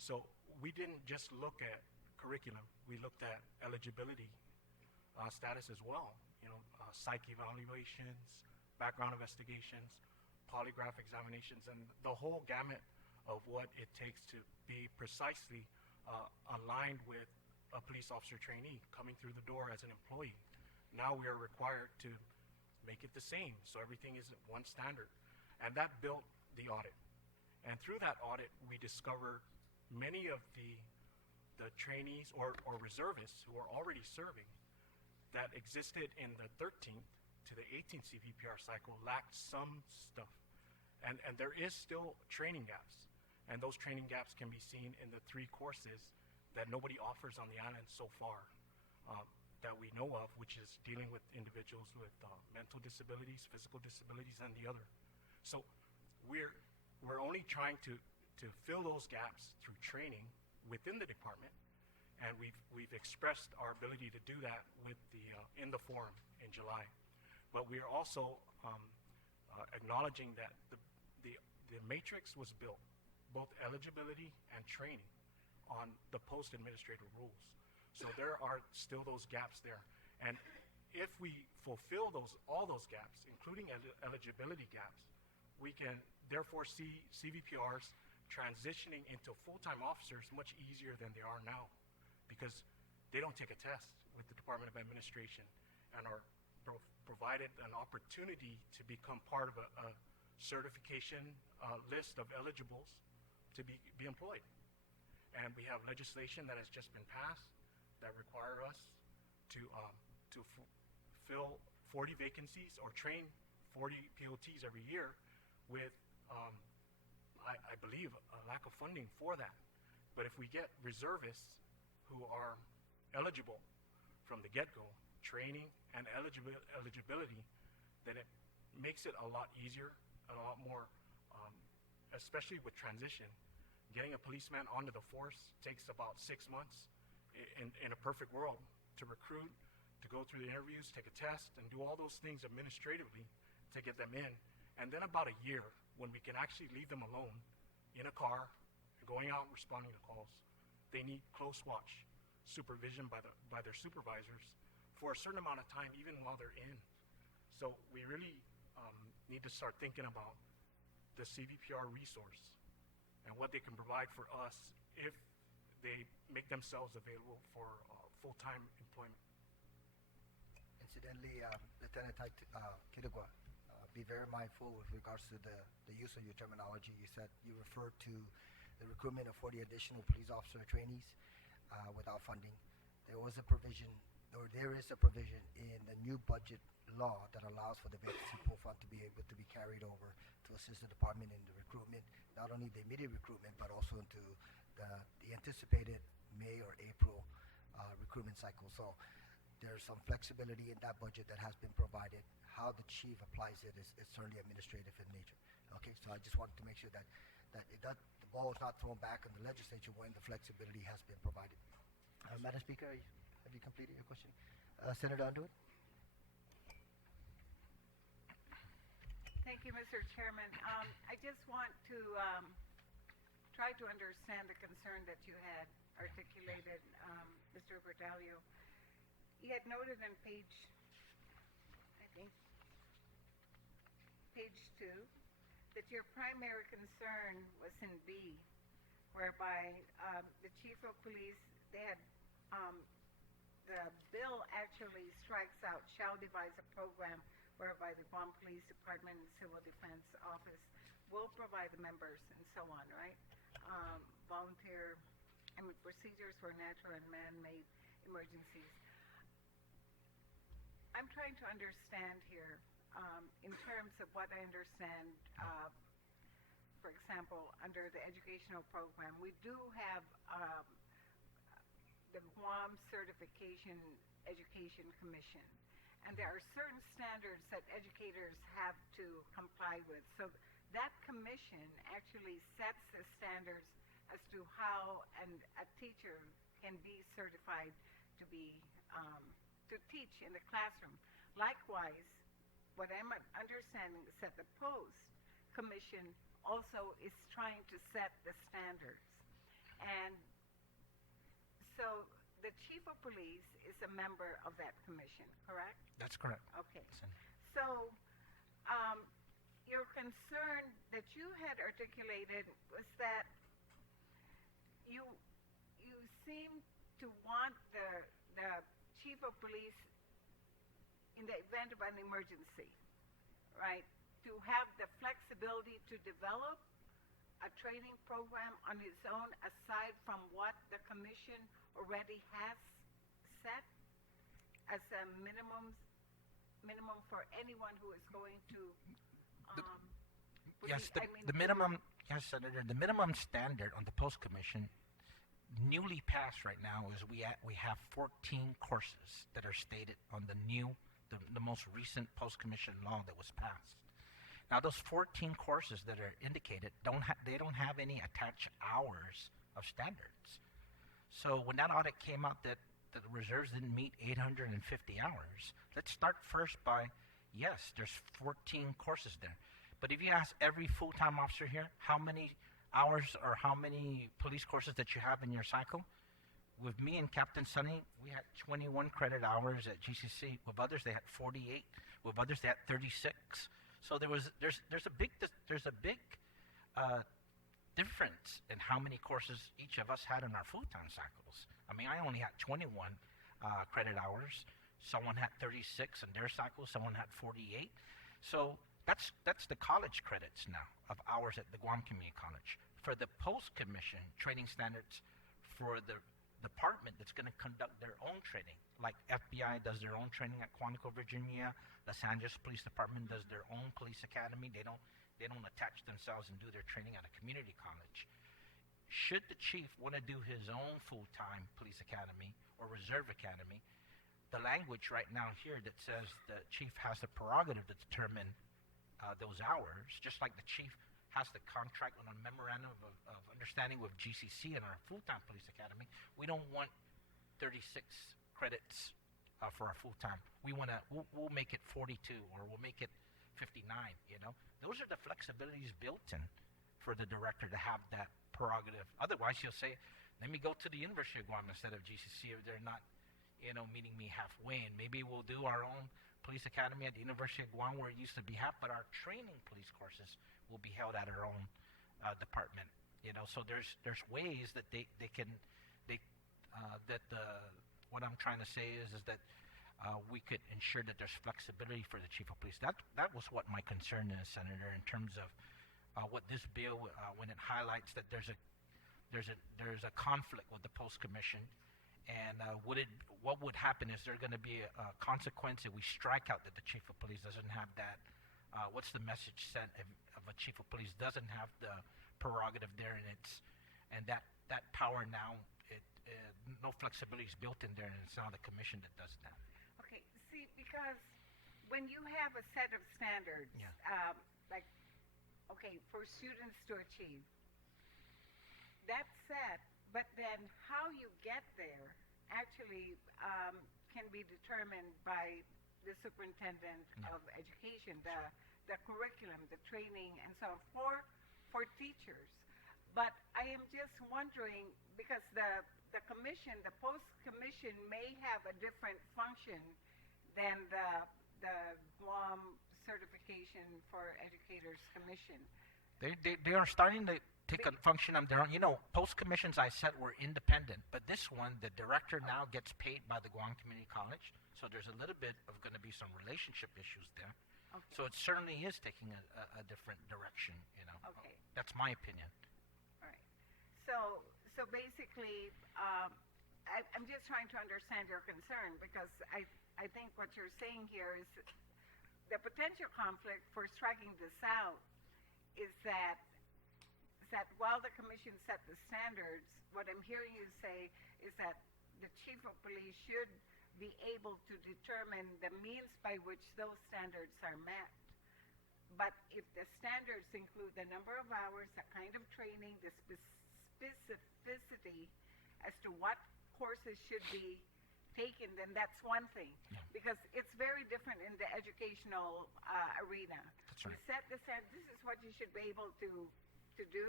So we didn't just look at curriculum, we looked at eligibility status as well. You know, psych evaluations, background investigations, polygraph examinations, and the whole gamut of what it takes to be precisely aligned with a police officer trainee coming through the door as an employee. Now we are required to make it the same, so everything is one standard. And that built the audit. And through that audit, we discovered many of the trainees or reservists who are already serving that existed in the 13th to the 18th CVPR cycle lacked some stuff. And there is still training gaps. And those training gaps can be seen in the 3 courses that nobody offers on the island so far that we know of, which is dealing with individuals with mental disabilities, physical disabilities, and the other. So we're only trying to fill those gaps through training within the department, and we've expressed our ability to do that with in the forum in July. But we are also acknowledging that the matrix was built, both eligibility and training, on the post-administrative rules. So there are still those gaps there. And if we fulfill all those gaps, including eligibility gaps, we can therefore see CVPRs transitioning into full-time officers much easier than they are now, because they don't take a test with the Department of Administration and are provided an opportunity to become part of a certification list of eligibles to be employed. And we have legislation that has just been passed that require us to fill 40 vacancies or train 40 POTs every year with, I believe, a lack of funding for that. But if we get reservists who are eligible from the get-go, training and eligibility, then it makes it a lot easier, a lot more, especially with transition. Getting a policeman onto the force takes about 6 months in a perfect world to recruit, to go through the interviews, take a test, and do all those things administratively to get them in. And then about a year, when we can actually leave them alone in a car, going out and responding to calls. They need close watch, supervision by their supervisors for a certain amount of time, even while they're in. So we really need to start thinking about the CVPR resource and what they can provide for us if they make themselves available for full-time employment. Incidentally, Lieutenant Kirigwa, be very mindful with regards to the use of your terminology. You said you referred to the recruitment of 40 additional police officer trainees without funding. There was a provision, or there is a provision in the new budget law that allows for the vacancy pool fund to be able to be carried over to assist the department in the recruitment, not only the immediate recruitment, but also into the anticipated May or April recruitment cycle. So there's some flexibility in that budget that has been provided. How the chief applies it is certainly administrative in nature. Okay, so I just wanted to make sure that the ball is not thrown back on the legislature when the flexibility has been provided. Madam Speaker, have you completed your question? Senator Underwood? Thank you, Mr. Chairman. I just want to try to understand the concern that you had articulated, Mr. Berdalio. You had noted on page, I think, page 2, that your primary concern was in B, whereby the chief of police, they had, the bill actually strikes out, shall devise a program whereby the Guam Police Department and Civil Defense Office will provide the members and so on, right? Volunteer, procedures for natural and man-made emergencies. I'm trying to understand here, in terms of what I understand, for example, under the educational program, we do have the Guam Certification Education Commission, and there are certain standards that educators have to comply with. So that commission actually sets the standards as to how a teacher can be certified to be to teach in the classroom. Likewise, what I'm understanding is that the Post Commission also is trying to set the standards. And so the Chief of Police is a member of that commission, correct? That's correct. Okay. So your concern that you had articulated was that you seem to want the Chief of Police, in the event of an emergency, right, to have the flexibility to develop a training program on its own aside from what the commission already has set as a minimum for anyone who is going to Yes, the minimum, yes, Senator, the minimum standard on the Post Commission, newly passed right now, is we have 14 courses that are stated on the most recent Post Commission law that was passed. Now, those 14 courses that are indicated don't have any attached hours of standards. So when that audit came out that the reserves didn't meet 850 hours, let's start first by, yes, there's 14 courses there. But if you ask every full-time officer here how many hours or how many police courses that you have in your cycle, with me and Captain Sonny, we had 21 credit hours at GCC. With others, they had 48. With others, they had 36. So there's a big difference in how many courses each of us had in our full-time cycles. I mean, I only had 21 credit hours. Someone had 36 in their cycle. Someone had 48. So that's the college credits now of hours at the Guam Community College. For the Post Commission training standards for the department that's going to conduct their own training, like FBI does their own training at Quantico, Virginia. Los Angeles Police Department does their own police academy. They don't attach themselves and do their training at a community college. Should the chief want to do his own full-time police academy or reserve academy, the language right now here that says the chief has the prerogative to determine those hours, just like the chief has the contract on a memorandum of understanding with GCC and our full-time police academy. We don't want 36 credits for our full-time. We'll make it 42 or we'll make it 59, you know. Those are the flexibilities built in for the director to have that prerogative. Otherwise, you'll say, let me go to the University of Guam instead of GCC if they're not, meeting me halfway. And maybe we'll do our own police academy at the University of Guam where it used to be half, but our training police courses will be held at our own department. So there's ways that what I'm trying to say is that we could ensure that there's flexibility for the chief of police. That was what my concern is, Senator, in terms of what this bill, when it highlights that there's a conflict with the Post Commission, and what would happen is there going to be a consequence if we strike out that the chief of police doesn't have that. What's the message sent if a chief of police doesn't have the prerogative there, and that power now, no flexibility is built in there, and it's now the commission that does that. Okay, see, because when you have a set of standards, for students to achieve, that's set, but then how you get there actually can be determined by the superintendent of education, the curriculum, the training, and so on for teachers. But I am just wondering, because the commission, the post commission may have a different function than the Guam Certification for Educators Commission. They are starting to take a function of their own. You know, post commissions I said were independent, but this one, the director now gets paid by the Guam Community College, so there's a little bit of going to be some relationship issues there. Okay. So it certainly is taking a different direction, you know. Okay. That's my opinion. All right. So basically, I'm just trying to understand your concern, because I think what you're saying here is the potential conflict for striking this out is that while the commission set the standards, what I'm hearing you say is that the chief of police should be able to determine the means by which those standards are met. But if the standards include the number of hours, the kind of training, the specificity as to what courses should be taken, then that's one thing. Yeah. Because it's very different in the educational arena. That's right. You set the standard, this is what you should be able to do.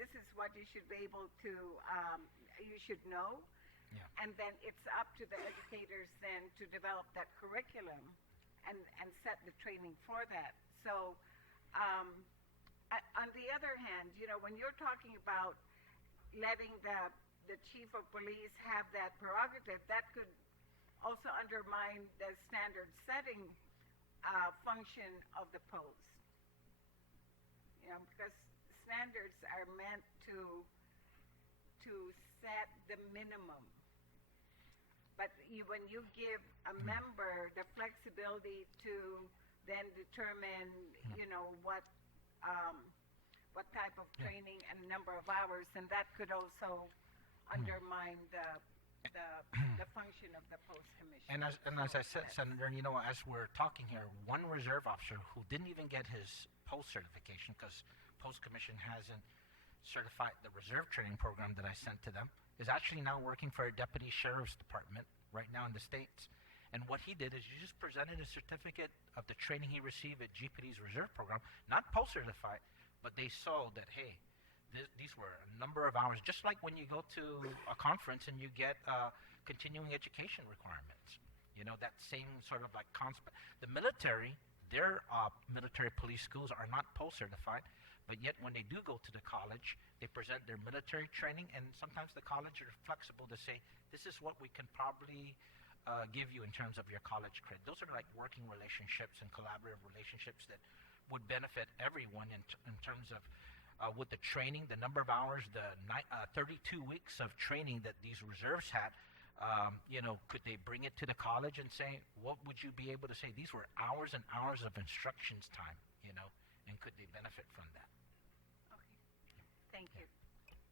This is what you should be able to, you should know. Yeah. And then it's up to the educators then to develop that curriculum and set the training for that. So, on the other hand, you know, when you're talking about letting the chief of police have that prerogative, that could also undermine the standard setting function of the post. You know, because standards are meant to set the minimum. But when you give a member the flexibility to then determine, you know, what type of training and number of hours, then that could also undermine the function of the post commission. And as I said, Senator, you know, as we're talking here, one reserve officer who didn't even get his post certification, because post commission hasn't certified the reserve training program that I sent to them, is actually now working for a deputy sheriff's department right now in the States. And what he did is he just presented a certificate of the training he received at GPD's reserve program, not post certified, but they saw that, hey, these were a number of hours, just like when you go to a conference and you get continuing education requirements. You know, that same sort of like concept. The military, their military police schools are not post certified, but yet when they do go to the college, they present their military training, and sometimes the college are flexible to say, this is what we can probably give you in terms of your college credit. Those are like working relationships and collaborative relationships that would benefit everyone in terms of with the training, the number of hours, the 32 weeks of training that these reserves had. You know, could they bring it to the college and say, what would you be able to say? These were hours and hours of instructions time, you know, and could they benefit from that? Okay. Thank you.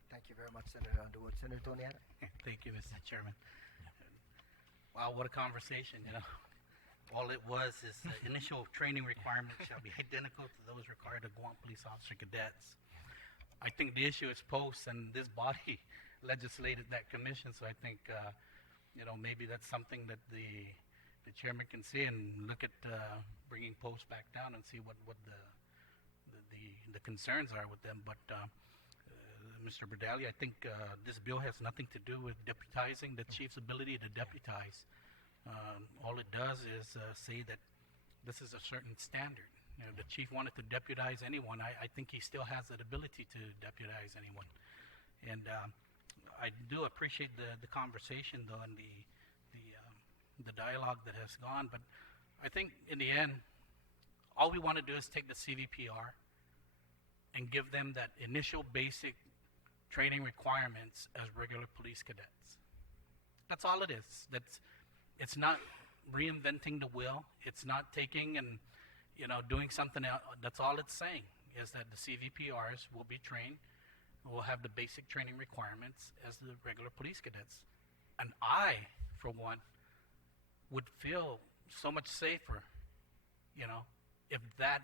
Thank you very much, Senator Underwood. Senator Toniana? Thank you, Mr. Chairman. Wow, what a conversation, you know. All it was is the initial training requirements shall be identical to those required of Guam police officer cadets. I think the issue is posts, and this body legislated that commission, so I think, you know, maybe that's something that the chairman can see and look at bringing posts back down and see what the concerns are with them. But Mr. Berdali, I think this bill has nothing to do with deputizing, the chief's ability to deputize. All it does is say that this is a certain standard. You know, the chief wanted to deputize anyone. I think he still has that ability to deputize anyone. And I do appreciate the conversation, though, and the dialogue that has gone. But I think in the end, all we want to do is take the CVPR and give them that initial basic training requirements as regular police cadets. That's all it is. It's not reinventing the wheel. It's not taking and, you know, doing something else. That's all it's saying, is that the CVPRs will be trained, will have the basic training requirements as the regular police cadets. And I, for one, would feel so much safer, you know, if that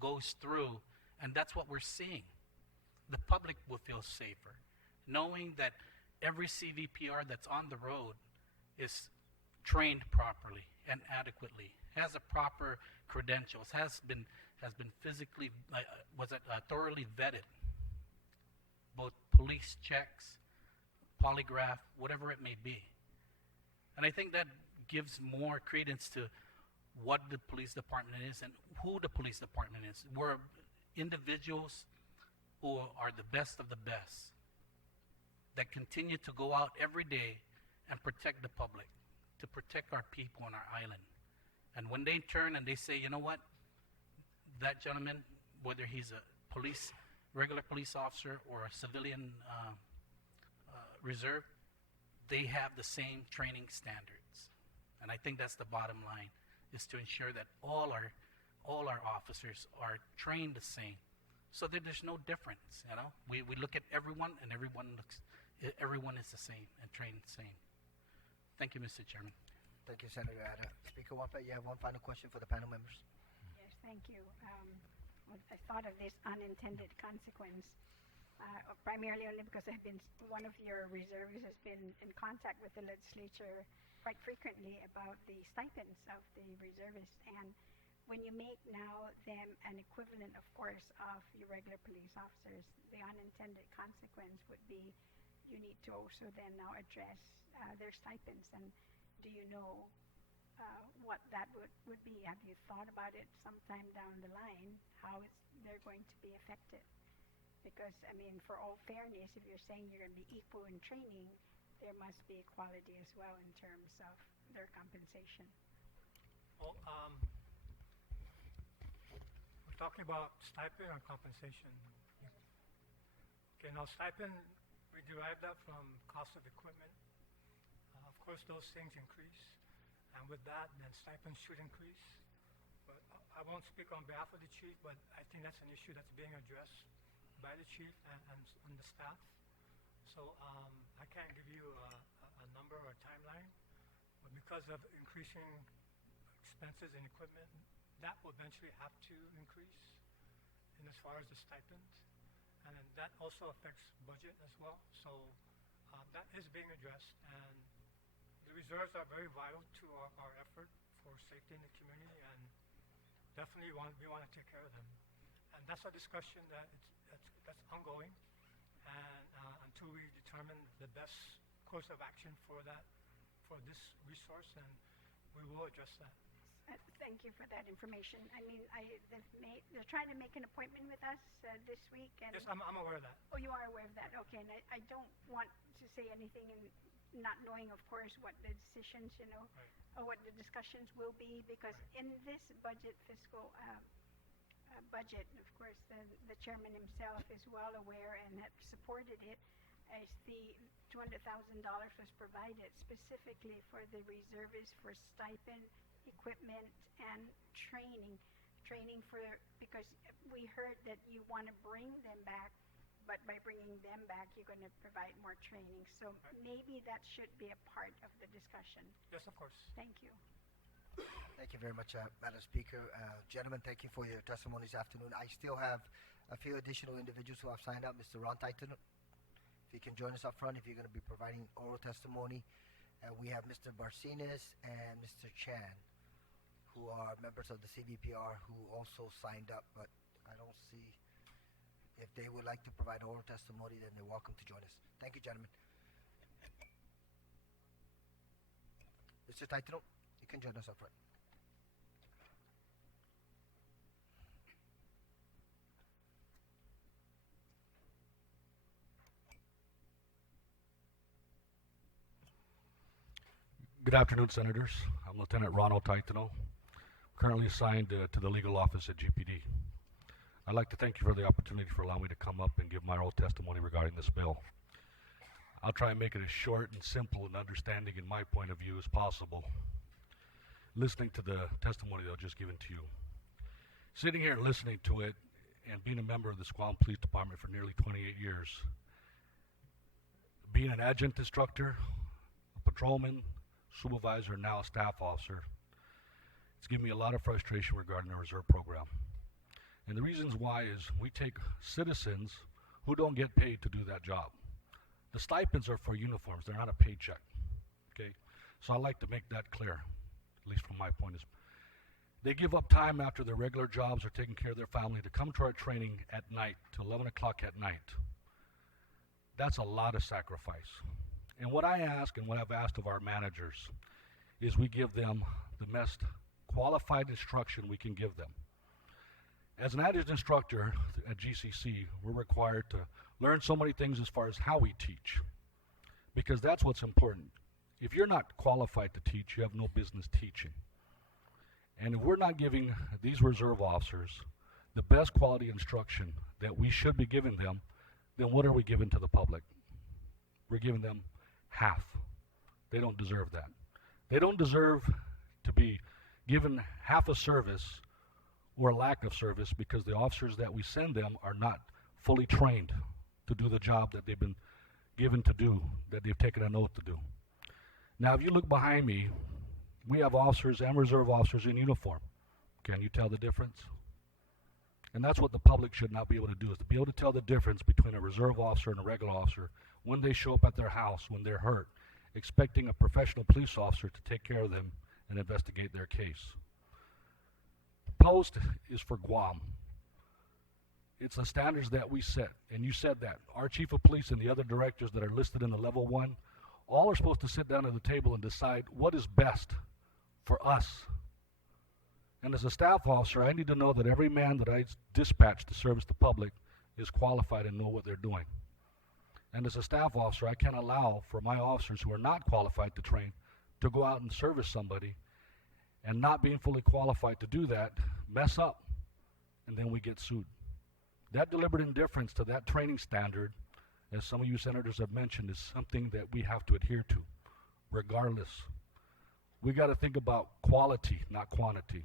goes through, and that's what we're seeing. The public will feel safer, knowing that every CVPR that's on the road is trained properly and adequately, has a proper credentials, has been physically, thoroughly vetted. both police checks, polygraph, whatever it may be. And I think that gives more credence to what the police department is and who the police department is. We're individuals who are the best of the best that continue to go out every day and protect the public, to protect our people on our island. And when they turn and they say, you know what, that gentleman, whether he's a regular police officer or a civilian reserve, they have the same training standards. And I think that's the bottom line, is to ensure that all our officers are trained the same, so that there's no difference. We look at everyone, and everyone is the same and trained the same. Thank you, Mr. Chairman. Thank you, Senator Ada. Speaker Wampa, you have one final question for the panel members? Yes, thank you. I thought of this unintended consequence, primarily only because one of your reservists has been in contact with the legislature quite frequently about the stipends of the reservists. And when you make now them an equivalent, of course, of your regular police officers, the unintended consequence would be you need to also then now address their stipends. And do you know what that would be? Have you thought about it sometime down the line, how they're going to be affected? Because, I mean, for all fairness, if you're saying you're going to be equal in training, there must be equality as well in terms of their compensation. Well, we're talking about stipend or compensation. Okay, now stipend, we derive that from cost of equipment. Of course, those things increase, and with that, then stipends should increase. But I won't speak on behalf of the chief, but I think that's an issue that's being addressed by the chief and the staff. So I can't give you a number or a timeline, but because of increasing expenses in equipment, that will eventually have to increase in as far as the stipend. And then that also affects budget as well. So that is being addressed, and the reserves are very vital to our effort for safety in the community, and definitely we want to take care of them. And that's a discussion that's ongoing, and until we determine the best course of action for this resource, and we will address that. Thank you for that information. I mean, they're trying to make an appointment with us this week. And yes, I'm aware of that. Oh, you are aware of that. Okay, and I don't want to say anything in not knowing, of course, what the decisions, Right. or what the discussions will be, because Right. in this fiscal budget, of course, the chairman himself is well aware and have supported it, as the $200,000 was provided specifically for the reservists for stipend, equipment, and training because we heard that you want to bring them back, but by bringing them back, you're going to provide more training. So maybe that should be a part of the discussion. Yes, of course. Thank you. Thank you very much, Madam Speaker. Gentlemen, thank you for your testimony this afternoon. I still have a few additional individuals who have signed up. Mr. Untitled, if you can join us up front, if you're going to be providing oral testimony. And we have Mr. Barcinas and Mr. Chan, who are members of the CVPR who also signed up, but I don't see if they would like to provide oral testimony, then they're welcome to join us. Thank you, gentlemen. Mr. Taitano, you can join us up front. Good afternoon, Senators. I'm Lieutenant Ronald Taitano, currently assigned to the legal office at GPD. I'd like to thank you for the opportunity for allowing me to come up and give my oral testimony regarding this bill. I'll try and make it as short and simple and understanding in my point of view as possible, listening to the testimony that I've just given to you. Sitting here and listening to it and being a member of the Squam Police Department for nearly 28 years, being an adjunct instructor, a patrolman, supervisor, and now a staff officer, it's given me a lot of frustration regarding the reserve program. And the reasons why is we take citizens who don't get paid to do that job. The stipends are for uniforms, they're not a paycheck, okay? So I like to make that clear, at least from my point of view. They give up time after their regular jobs or taking care of their family to come to our training at night, to 11 o'clock at night. That's a lot of sacrifice. And what I ask and what I've asked of our managers is we give them the best qualified instruction we can give them. As an adjunct instructor at GCC, we're required to learn so many things as far as how we teach, because that's what's important. If you're not qualified to teach, you have no business teaching. And if we're not giving these reserve officers the best quality instruction that we should be giving them, then what are we giving to the public? We're giving them half. They don't deserve that. They don't deserve to be given half a service or a lack of service because the officers that we send them are not fully trained to do the job that they've been given to do, that they've taken an oath to do. Now, if you look behind me, we have officers and reserve officers in uniform. Can you tell the difference? And that's what the public should not be able to do, is to be able to tell the difference between a reserve officer and a regular officer when they show up at their house, when they're hurt, expecting a professional police officer to take care of them and investigate their case. Post is for Guam. It's the standards that we set, and you said that. Our chief of police and the other directors that are listed in the level 1, all are supposed to sit down at the table and decide what is best for us. And as a staff officer, I need to know that every man that I dispatch to service the public is qualified and know what they're doing. And as a staff officer, I can't allow for my officers who are not qualified to train to go out and service somebody and not being fully qualified to do that, mess up, and then we get sued. That deliberate indifference to that training standard, as some of you senators have mentioned, is something that we have to adhere to, regardless. We got to think about quality, not quantity.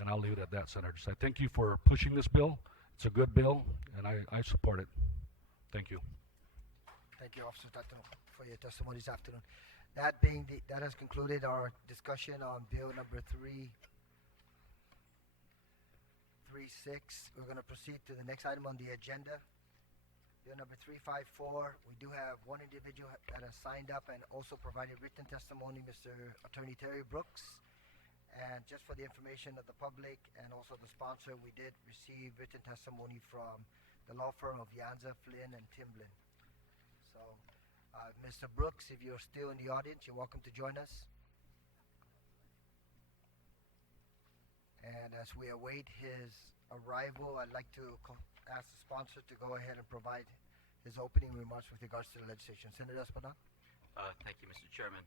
And I'll leave it at that, Senators. I thank you for pushing this bill. It's a good bill, and I support it. Thank you. Thank you, Officer Tatano, for your testimony this afternoon. That has concluded our discussion on bill number 336. We're going to proceed to the next item on the agenda. Bill number 354. We do have one individual that has signed up and also provided written testimony, Mr. Attorney Terry Brooks. And just for the information of the public and also the sponsor, we did receive written testimony from the law firm of Yanza, Flynn, and Timblin. So, Mr. Brooks, if you're still in the audience, you're welcome to join us. And as we await his arrival, I'd like to ask the sponsor to go ahead and provide his opening remarks with regards to the legislation. Senator Espadon? Thank you, Mr. Chairman.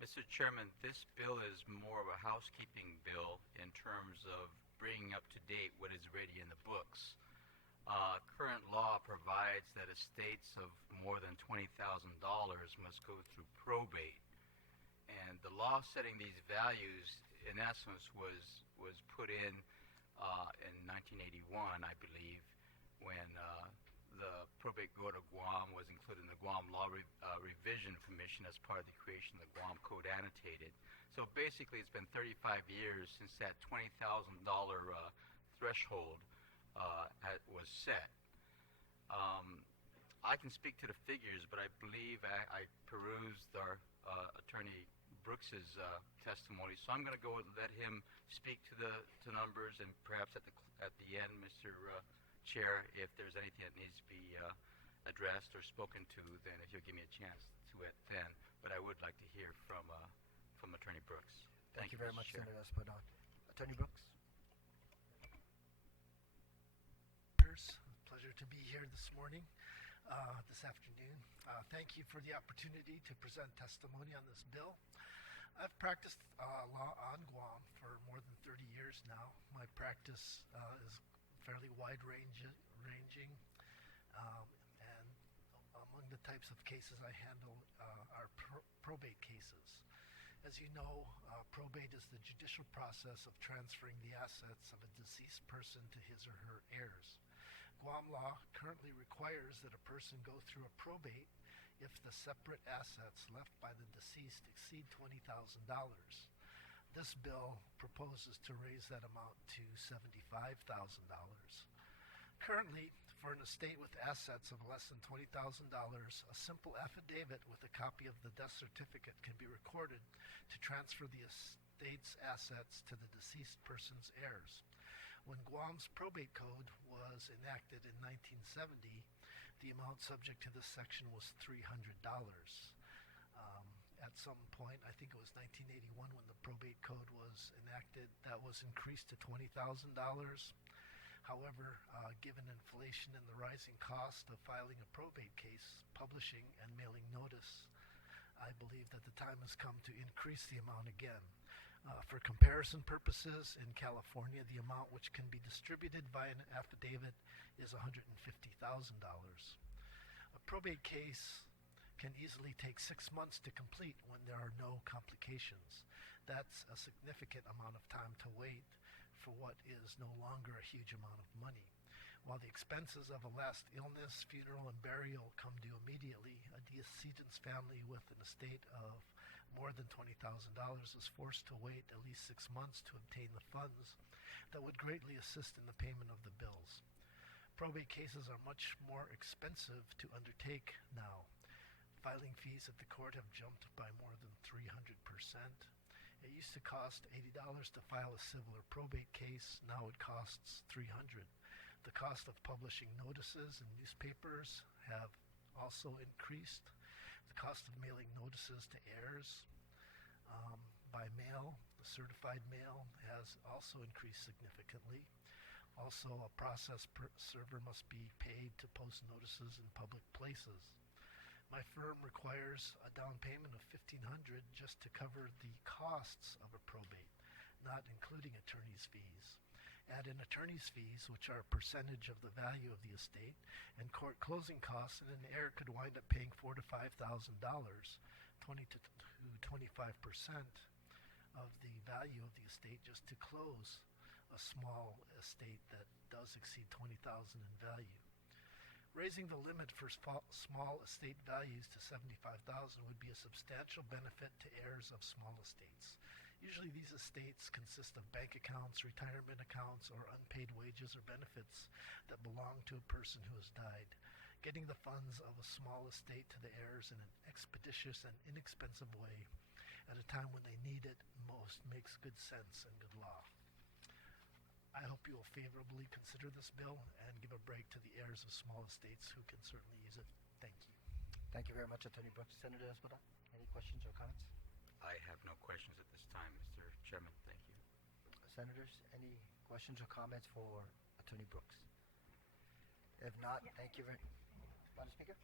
Mr. Chairman, this bill is more of a housekeeping bill in terms of bringing up to date what is already in the books. Current law provides that estates of more than $20,000 must go through probate. And the law setting these values, in essence, was put in 1981, I believe, when the probate court of Guam was included in the Guam Law Revision Commission as part of the creation of the Guam Code Annotated. So basically, it's been 35 years since that $20,000 threshold was set. I can speak to the figures, but I believe I perused our Attorney Brooks's testimony, so I'm going to go and let him speak to the numbers, and perhaps at the end, Mr. Chair, if there's anything that needs to be addressed or spoken to, then if you'll give me a chance to it then. But I would like to hear from Attorney Brooks. Thank you very much, Mr. Chair. Senator Espadon. Attorney Brooks? Pleasure to be here this morning, this afternoon. Thank you for the opportunity to present testimony on this bill. I've practiced law on Guam for more than 30 years now. My practice is fairly wide-ranging, and among the types of cases I handle are probate cases. As you know, probate is the judicial process of transferring the assets of a deceased person to his or her heirs. Guam law currently requires that a person go through a probate if the separate assets left by the deceased exceed $20,000. This bill proposes to raise that amount to $75,000. Currently, for an estate with assets of less than $20,000, a simple affidavit with a copy of the death certificate can be recorded to transfer the estate's assets to the deceased person's heirs. When Guam's probate code was enacted in 1970, The amount subject to this section was $300. At some point, I think it was 1981 when the probate code was enacted, that was increased to $20,000. However, given inflation and the rising cost of filing a probate case, publishing and mailing notice, I believe that the time has come to increase the amount again. For comparison purposes, in California, the amount which can be distributed via an affidavit is $150,000. A probate case can easily take 6 months to complete when there are no complications. That's a significant amount of time to wait for what is no longer a huge amount of money. While the expenses of a last illness, funeral, and burial come due immediately, a decedent's family with an estate of more than $20,000 is forced to wait at least 6 months to obtain the funds that would greatly assist in the payment of the bills. Probate cases are much more expensive to undertake now. Filing fees at the court have jumped by more than 300%. It used to cost $80 to file a civil or probate case. Now it costs $300. The cost of publishing notices in newspapers have also increased. The cost of mailing notices to heirs by mail, the certified mail, has also increased significantly. Also, a process server must be paid to post notices in public places. My firm requires a down payment of $1,500 just to cover the costs of a probate, not including attorney's fees. Add in attorney's fees, which are a percentage of the value of the estate, and court closing costs, and an heir could wind up paying $4,000 to $5,000, 20 to 25% of the value of the estate just to close a small estate that does exceed $20,000 in value. Raising the limit for small estate values to $75,000 would be a substantial benefit to heirs of small estates. Usually these estates consist of bank accounts, retirement accounts, or unpaid wages or benefits that belong to a person who has died. Getting the funds of a small estate to the heirs in an expeditious and inexpensive way at a time when they need it most makes good sense and good law. I hope you will favorably consider this bill and give a break to the heirs of small estates who can certainly use it. Thank you. Thank you very much, Attorney Brooks. Senator Espada, any questions or comments? I have no questions at this time, Mr. Chairman. Thank you. Senators, any questions or comments for Attorney Brooks? If not, thank you very much. Madam Speaker?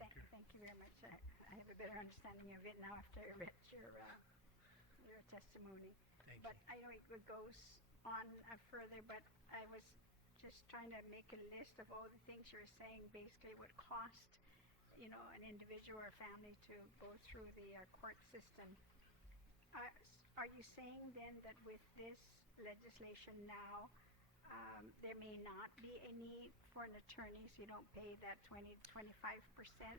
Thank you very much. I have a better understanding of it now after I read your testimony. Thank But you. I know it goes on further, but I was just trying to make a list of all the things you were saying basically would cost, an individual or family to go through the court system. Are you saying then that with this legislation now, there may not be a need for an attorney, so you don't pay that 20 to 25%,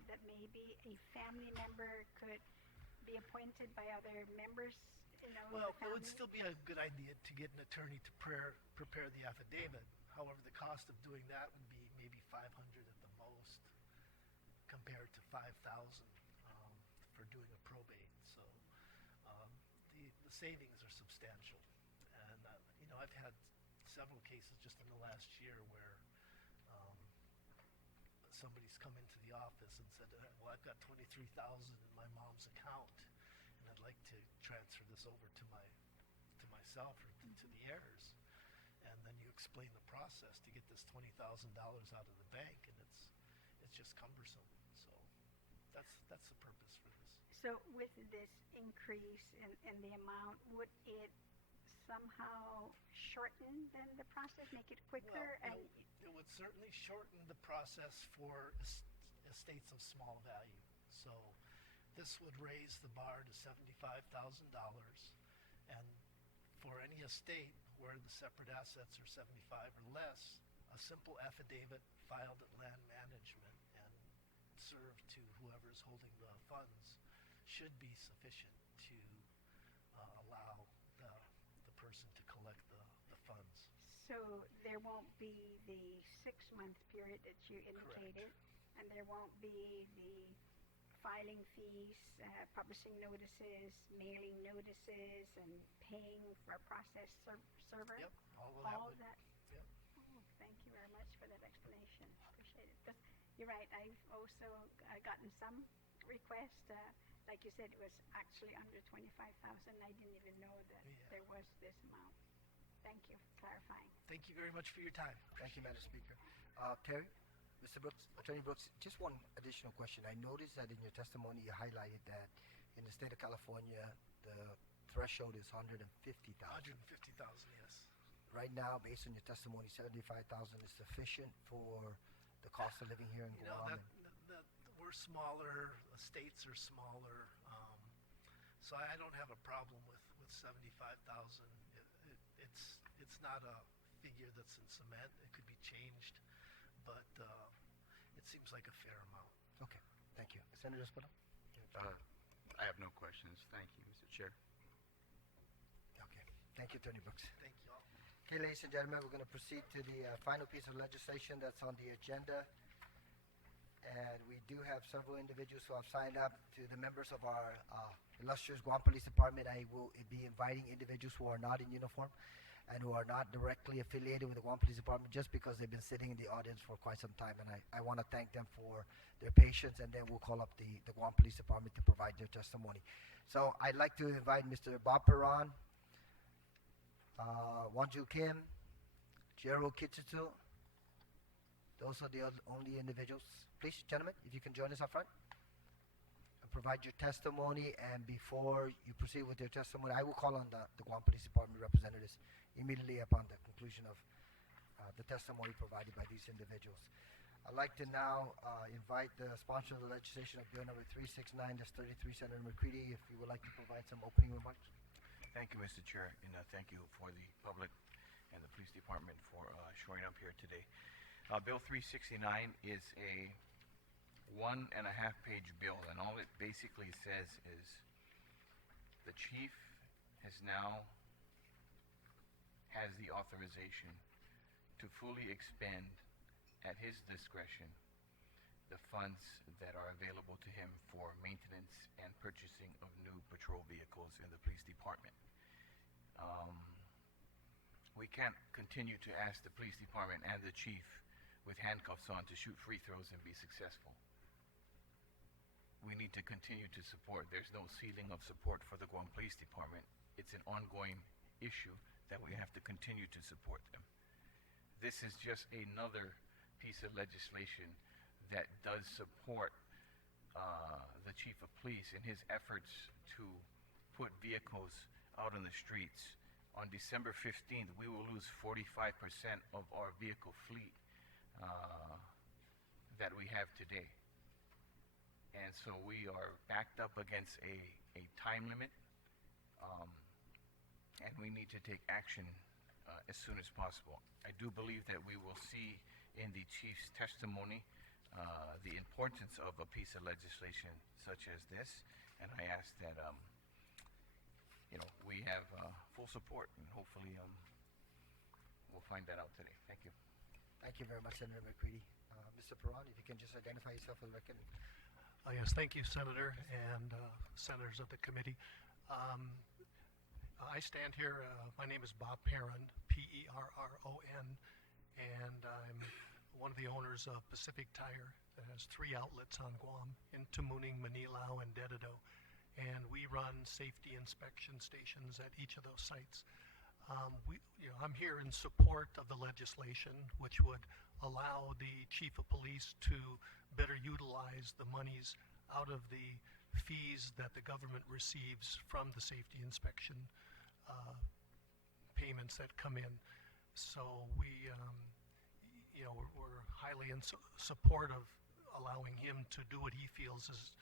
that maybe a family member could be appointed by other members? Well, it would still be a good idea to get an attorney to prepare the affidavit. However, the cost of doing that would be maybe $500 at the most, compared to $5,000 for doing a probate. So the savings are substantial. And I've had several cases just in the last year where somebody's come into the office and said, "Well, I've got $23,000 in my mom's account, and I'd like to transfer this over to myself or to the heirs." And then you explain the process to get this $20,000 out of the bank, and it's just cumbersome. So that's the purpose for this. So with this increase in the amount, would it somehow shorten then the process, make it quicker? Well, it would certainly shorten the process for estates of small value. So this would raise the bar to $75,000, and for any estate where the separate assets are 75 or less, a simple affidavit filed at land management and served to whoever is holding the funds should be sufficient to allow the person to collect the funds. So there won't be the 6-month period that you indicated, and there won't be the filing fees, publishing notices, mailing notices, and paying for a process server? Yep, all of All that. of that? Yep. Oh, thank you very much for that explanation. Appreciate it. Because you're right. I've also gotten some requests. Like you said, it was actually under 25,000. I didn't even know that there was this amount. Thank you for clarifying. Thank you very much for your time. Thank you, Madam Speaker. Terry, Mr. Brooks, Attorney Brooks, just one additional question. I noticed that in your testimony you highlighted that in the state of California, the threshold is 150,000. 150,000, yes. Right now, based on your testimony, 75,000 is sufficient for the cost of living here in You know, Guam. that we're smaller, the states are smaller, so I don't have a problem with 75,000. It's not a figure that's in cement. It could be changed, but it seems like a fair amount. Okay, thank you. Senator Espada? I have no questions. Thank you, Mr. Chair. Okay, thank you, Attorney Brooks. Thank you all. Okay, ladies and gentlemen, we're going to proceed to the final piece of legislation that's on the agenda. And we do have several individuals who have signed up. To the members of our illustrious Guam Police Department, I will be inviting individuals who are not in uniform and who are not directly affiliated with the Guam Police Department just because they've been sitting in the audience for quite some time. And I want to thank them for their patience, and then we'll call up the Guam Police Department to provide their testimony. So I'd like to invite Mr. Bob Perron, Wanju Kim, Jero Kitsutu. Those are the only individuals. Please, gentlemen, if you can join us up front and provide your testimony. And before you proceed with your testimony, I will call on the Guam Police Department representatives immediately upon the conclusion of the testimony provided by these individuals. I'd like to now invite the sponsor of the legislation of Bill number 369, that's 33, Senator McCready, if you would like to provide some opening remarks. Thank you, Mr. Chair, and thank you for the public and the police department for showing up here today. Bill 369 is a 1.5-page bill, and all it basically says is the chief has the authorization to fully expend at his discretion the funds that are available to him for maintenance and purchasing of new patrol vehicles in the police department. We can't continue to ask the police department and the chief with handcuffs on to shoot free throws and be successful. We need to continue to support. There's no ceiling of support for the Guam Police Department. It's an ongoing issue that we have to continue to support them. This is just another piece of legislation that does support the chief of police in his efforts to put vehicles out on the streets. On December 15th, we will lose 45% of our vehicle fleet that we have today. And so we are backed up against a time limit, and we need to take action as soon as possible. I do believe that we will see in the chief's testimony the importance of a piece of legislation such as this, and I ask that we have full support, and hopefully we'll find that out today. Thank you. Thank you very much, Senator McCready. Mr. Perron, if you can just identify yourself for the record. Yes, thank you, Senator, and senators of the committee. I stand here, my name is Bob Perron, P-E-R-R-O-N, and I'm one of the owners of Pacific Tire that has 3 outlets on Guam, in Tamuning, Manilao, and Dededo, and we run safety inspection stations at each of those sites. I'm here in support of the legislation, which would allow the chief of police to better utilize the monies out of the fees that the government receives from the safety inspection payments that come in. So we're highly in support of allowing him to do what he feels is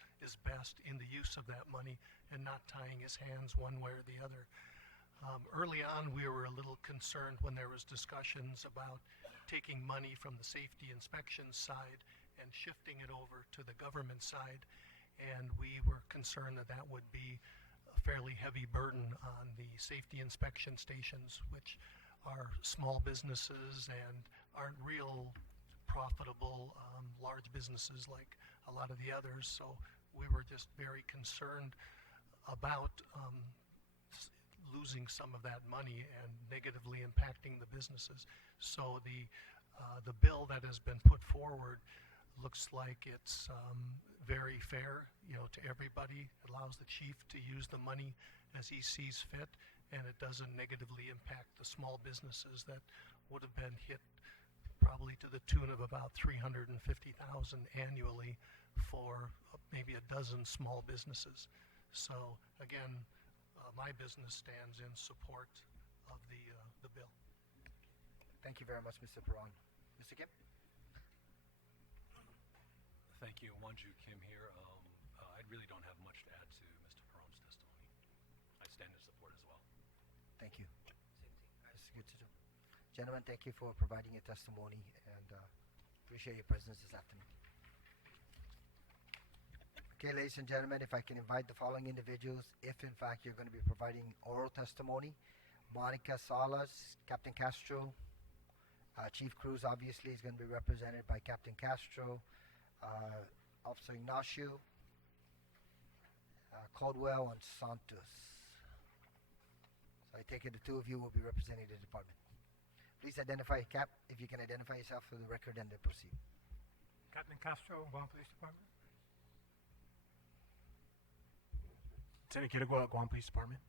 best in the use of that money and not tying his hands one way or the other. Early on, we were a little concerned when there was discussions about taking money from the safety inspection side and shifting it over to the government side, and we were concerned that that would be a fairly heavy burden on the safety inspection stations, which are small businesses and aren't real profitable large businesses like a lot of the others. So we were just very concerned about losing some of that money and negatively impacting the businesses. So the bill that has been put forward looks like it's very fair, to everybody. It allows the chief to use the money as he sees fit, and it doesn't negatively impact the small businesses that would have been hit probably to the tune of about $350,000 annually for maybe a dozen small businesses. So again, my business stands in support of the bill. Thank you very much, Mr. Peron. Mr. Kim? Thank you. Wanju Kim here. I really don't have much to add to Mr. Peron's testimony. I stand in support as well. Thank you. It's good to do. Gentlemen, thank you for providing your testimony, and appreciate your presence this afternoon. Okay, ladies and gentlemen, if I can invite the following individuals, if in fact you're going to be providing oral testimony: Monica Salas, Captain Castro, Chief Cruz obviously is going to be represented by Captain Castro, Officer Ignacio, Caldwell, and Santos. So I take it the two of you will be representing the department. Please identify, Cap, if you can identify yourself for the record, and then proceed. Captain Castro, Guam Police Department. Lieutenant Kirigua, Guam Police Department.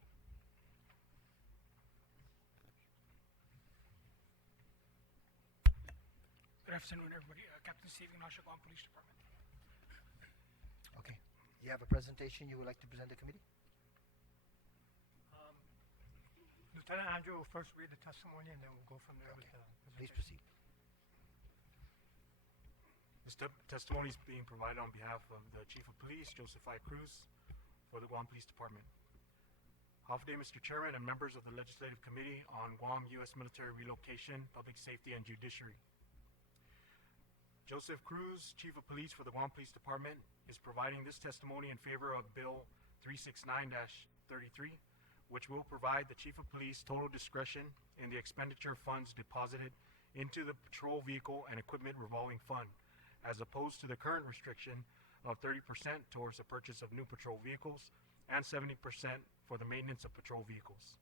Good afternoon, everybody. Captain Steve Ignacio, Guam Police Department. Okay. You have a presentation you would like to present the committee? Lieutenant Andrew will first read the testimony, and then we'll go from there with the Please presentation. proceed. This testimony is being provided on behalf of the Chief of Police, Joseph I. Cruz, for the Guam Police Department. Half day, Mr. Chairman, and members of the Legislative Committee on Guam U.S. Military Relocation, Public Safety, and Judiciary. Joseph Cruz, Chief of Police for the Guam Police Department, is providing this testimony in favor of Bill 369-33, which will provide the Chief of Police total discretion in the expenditure of funds deposited into the Patrol Vehicle and Equipment Revolving Fund, as opposed to the current restriction of 30% towards the purchase of new patrol vehicles and 70% for the maintenance of patrol vehicles.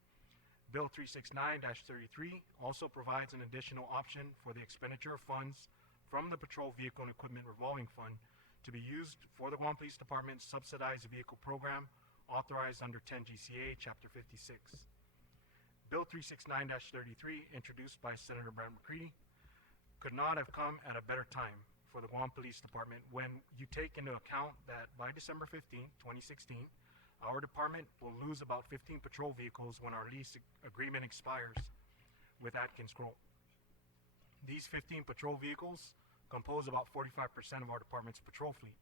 Bill 369-33 also provides an additional option for the expenditure of funds from the Patrol Vehicle and Equipment Revolving Fund to be used for the Guam Police Department's Subsidized Vehicle Program authorized under 10 GCA Chapter 56. Bill 369-33, introduced by Senator Brant McCready, could not have come at a better time for the Guam Police Department when you take into account that by December 15, 2016, our department will lose about 15 patrol vehicles when our lease agreement expires with Atkins Grove. These 15 patrol vehicles compose about 45% of our department's patrol fleet.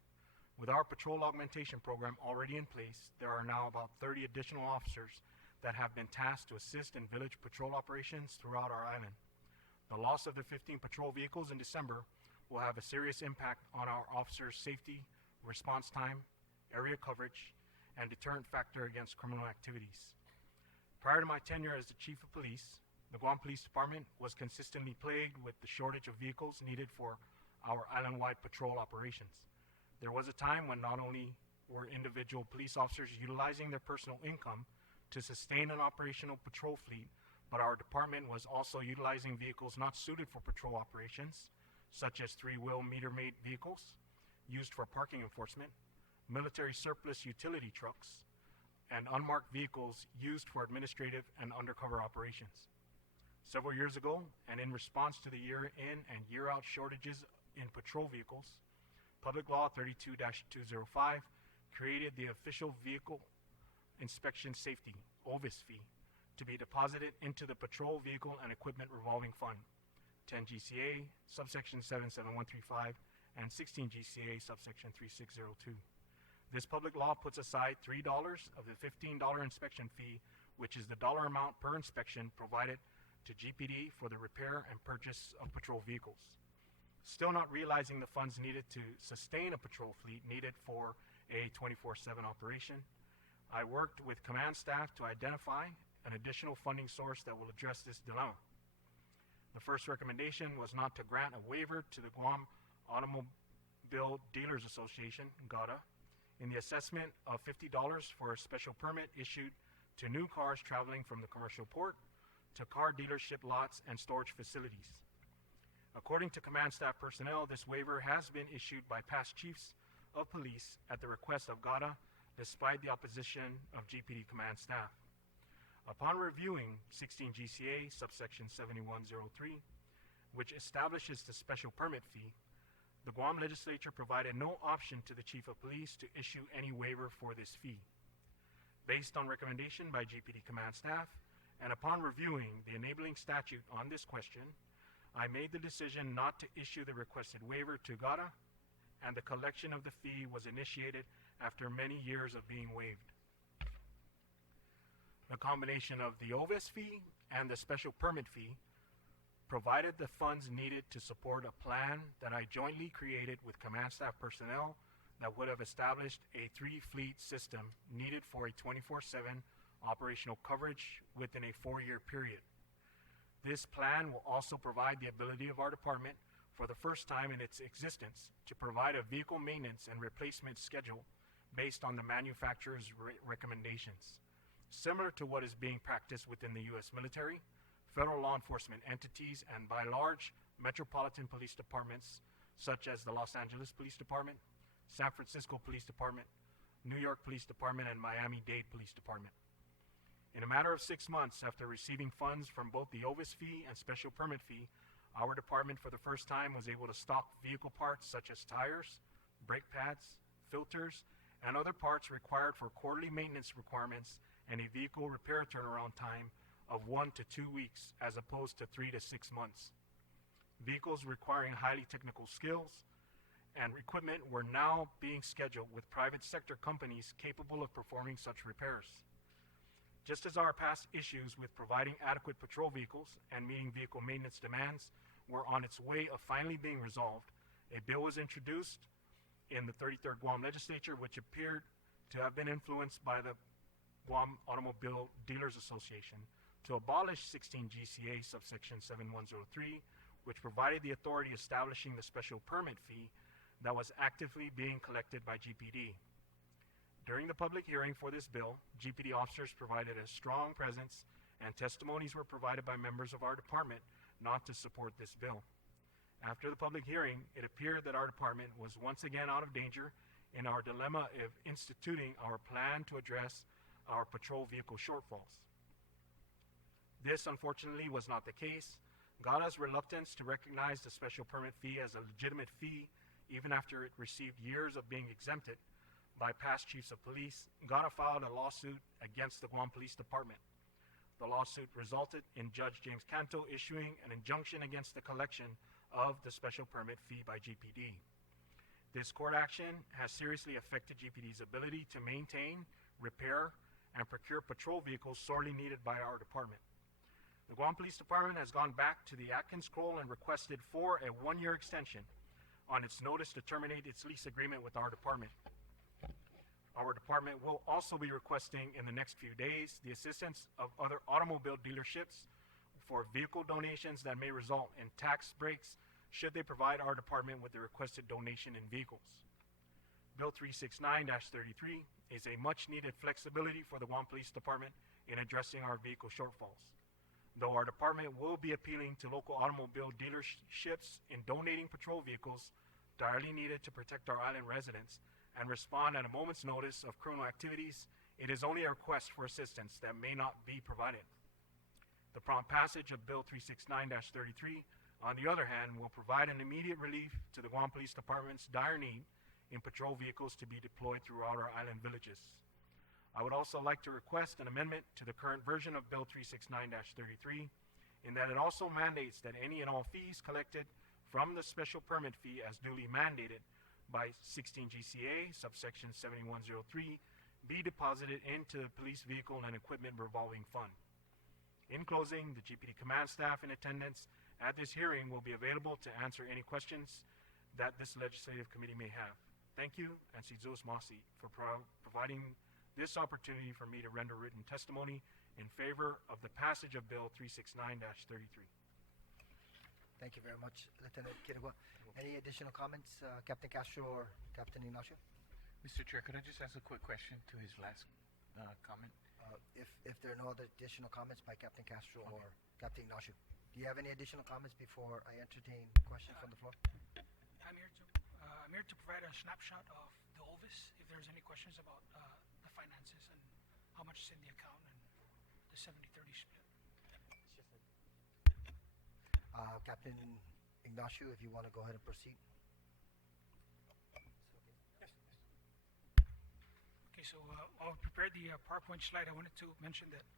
With our patrol augmentation program already in place, there are now about 30 additional officers that have been tasked to assist in village patrol operations throughout our island. The loss of the 15 patrol vehicles in December will have a serious impact on our officers' safety, response time, area coverage, and deterrent factor against criminal activities. Prior to my tenure as the Chief of Police, the Guam Police Department was consistently plagued with the shortage of vehicles needed for our island-wide patrol operations. There was a time when not only were individual police officers utilizing their personal income to sustain an operational patrol fleet, but our department was also utilizing vehicles not suited for patrol operations, such as three-wheel meter-maid vehicles used for parking enforcement, military surplus utility trucks, and unmarked vehicles used for administrative and undercover operations. Several years ago, and in response to the year-in and year-out shortages in patrol vehicles, Public Law 32-205 created the Official Vehicle Inspection Safety, OVIS fee, to be deposited into the Patrol Vehicle and Equipment Revolving Fund, 10 GCA, subsection 77135, and 16 GCA, subsection 3602. This public law puts aside $3 of the $15 inspection fee, which is the dollar amount per inspection provided to GPD for the repair and purchase of patrol vehicles. Still not realizing the funds needed to sustain a patrol fleet needed for a 24/7 operation, I worked with command staff to identify an additional funding source that will address this dilemma. The first recommendation was not to grant a waiver to the Guam Automobile Dealers Association, GADA, in the assessment of $50 for a special permit issued to new cars traveling from the commercial port to car dealership lots and storage facilities. According to command staff personnel, this waiver has been issued by past chiefs of police at the request of GATA, despite the opposition of GPD command staff. Upon reviewing 16 GCA subsection 7103, which establishes the special permit fee, the Guam legislature provided no option to the chief of police to issue any waiver for this fee. Based on recommendation by GPD command staff, and upon reviewing the enabling statute on this question, I made the decision not to issue the requested waiver to GATA, and the collection of the fee was initiated after many years of being waived. The combination of the OVIS fee and the special permit fee provided the funds needed to support a plan that I jointly created with command staff personnel that would have established a 3-fleet system needed for a 24/7 operational coverage within a 4-year period. This plan will also provide the ability of our department, for the first time in its existence, to provide a vehicle maintenance and replacement schedule based on the manufacturer's recommendations. Similar to what is being practiced within the U.S. military, federal law enforcement entities, and by large metropolitan police departments such as the Los Angeles Police Department, San Francisco Police Department, New York Police Department, and Miami-Dade Police Department. In a matter of 6 months after receiving funds from both the OVIS fee and special permit fee, our department for the first time was able to stock vehicle parts such as tires, brake pads, filters, and other parts required for quarterly maintenance requirements and a vehicle repair turnaround time of 1 to 2 weeks as opposed to 3 to 6 months. Vehicles requiring highly technical skills and equipment were now being scheduled with private sector companies capable of performing such repairs. Just as our past issues with providing adequate patrol vehicles and meeting vehicle maintenance demands were on its way of finally being resolved, a bill was introduced in the 33rd Guam legislature which appeared to have been influenced by the Guam Automobile Dealers Association to abolish 16 GCA subsection 7103, which provided the authority establishing the special permit fee that was actively being collected by GPD. During the public hearing for this bill, GPD officers provided a strong presence and testimonies were provided by members of our department not to support this bill. After the public hearing, it appeared that our department was once again out of danger in our dilemma of instituting our plan to address our patrol vehicle shortfalls. This, unfortunately, was not the case. GATA's reluctance to recognize the special permit fee as a legitimate fee, even after it received years of being exempted by past chiefs of police, GATA filed a lawsuit against the Guam Police Department. The lawsuit resulted in Judge James Canto issuing an injunction against the collection of the special permit fee by GPD. This court action has seriously affected GPD's ability to maintain, repair, and procure patrol vehicles sorely needed by our department. The Guam Police Department has gone back to the Atkins Scroll and requested for a 1-year extension on its notice to terminate its lease agreement with our department. Our department will also be requesting in the next few days the assistance of other automobile dealerships for vehicle donations that may result in tax breaks should they provide our department with the requested donation in vehicles. Bill 369-33 is a much-needed flexibility for the Guam Police Department in addressing our vehicle shortfalls. Though our department will be appealing to local automobile dealerships in donating patrol vehicles direly needed to protect our island residents and respond at a moment's notice of criminal activities, it is only a request for assistance that may not be provided. The prompt passage of Bill 369-33, on the other hand, will provide an immediate relief to the Guam Police Department's dire need in patrol vehicles to be deployed throughout our island villages. I would also like to request an amendment to the current version of Bill 369-33 in that it also mandates that any and all fees collected from the special permit fee as duly mandated by 16 GCA subsection 7103 be deposited into the Police Vehicle and Equipment Revolving Fund. In closing, the GPD command staff in attendance at this hearing will be available to answer any questions that this legislative committee may have. Thank you, and si Zeus Masi, for providing this opportunity for me to render written testimony in favor of the passage of Bill 369-33. Thank you very much, Lieutenant Kirigua. Any additional comments, Captain Castro or Captain Ignacio? Mr. Chair, could I just ask a quick question to his last comment? If there are no other additional comments by Captain Castro or Captain Ignacio. Do you have any additional comments before I entertain questions from the floor? I'm here to provide a snapshot of the OVIS, if there's any questions about the finances and how much is in the account and the 70-30 split. Captain Ignacio, if you want to go ahead and proceed. Okay, so while I prepared the PowerPoint slide, I wanted to mention that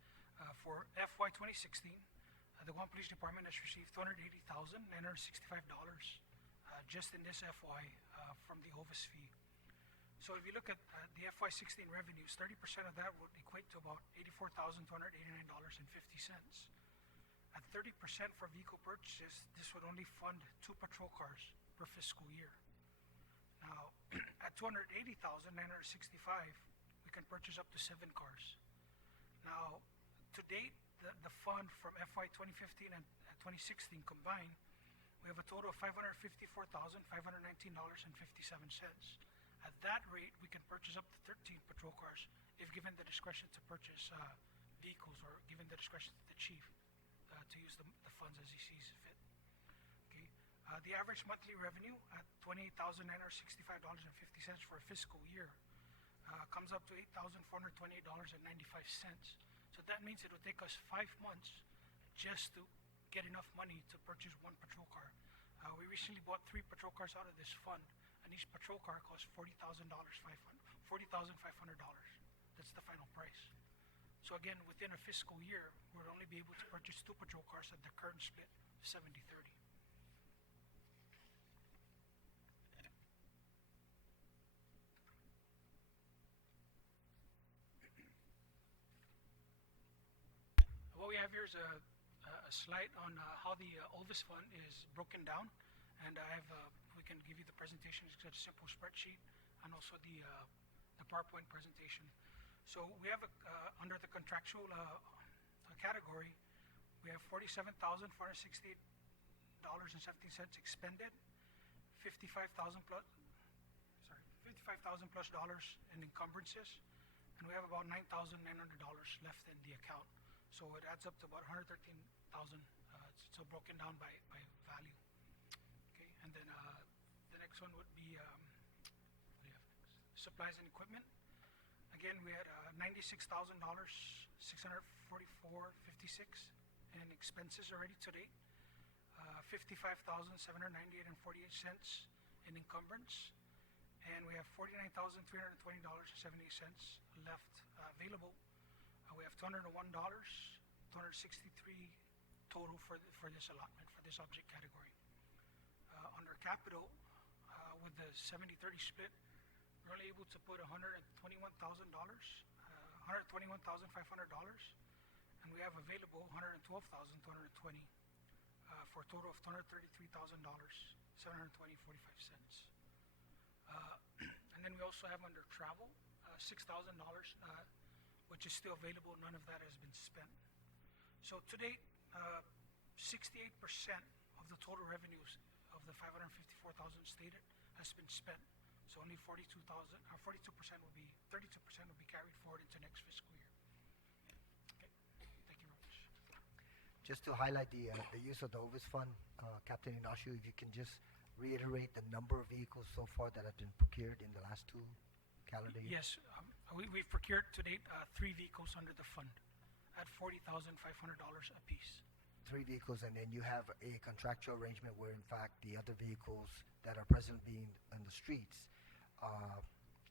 for FY 2016, the Guam Police Department has received $280,965 just in this FY from the OVIS fee. So if you look at the FY 16 revenues, 30% of that would equate to about $84,289.50. At 30% for vehicle purchases, this would only fund 2 patrol cars per fiscal year. Now, at $280,965, we can purchase up to 7 cars. Now, to date, the fund from FY 2015 and 2016 combined, we have a total of $554,519.57. At that rate, we can purchase up to 13 patrol cars if given the discretion to purchase vehicles or given the discretion to the chief to use the funds as he sees fit. Okay. The average monthly revenue at $28,965.50 for a fiscal year comes up to $8,428.95. So that means it would take us 5 months just to get enough money to purchase 1 patrol car. We recently bought 3 patrol cars out of this fund, and each patrol car costs $40,500. That's the final price. So again, within a fiscal year, we'll only be able to purchase 2 patrol cars at the current split, 70-30. What we have here is a slide on how the OVIS fund is broken down, and we can give you the presentation. It's a simple spreadsheet and also the PowerPoint presentation. So we have under the contractual category, we have $47,468.17 expended, $55,000 plus in encumbrances, and we have about $9,900 left in the account. So it adds up to about $113,000. So broken down by value. Okay, and then the next one would be supplies and equipment. Again, we had $96,644.56 in expenses already to date. $55,798.48 in encumbrance, and we have $49,320.78 left available. We have $201, $263 total for this allotment, for this object category. Under capital, with the 70-30 split, we're only able to put $121,500, and we have available $112,220 for a total of $233,720.45. And then we also have under travel $6,000, which is still available. None of that has been spent. So to date, 68% of the total revenues of the $554,000 stated has been spent. So only 32% will be 32% will be carried forward into next fiscal year. Okay, thank you very much. Just to highlight the use of the OVIS fund, Captain Ignacio, if you can just reiterate the number of vehicles so far that have been procured in the last 2 calendar years. Yes, we've procured to date 3 vehicles under the fund at $40,500 apiece. 3 vehicles, and then you have a contractual arrangement where, in fact, the other vehicles that are presently being on the streets,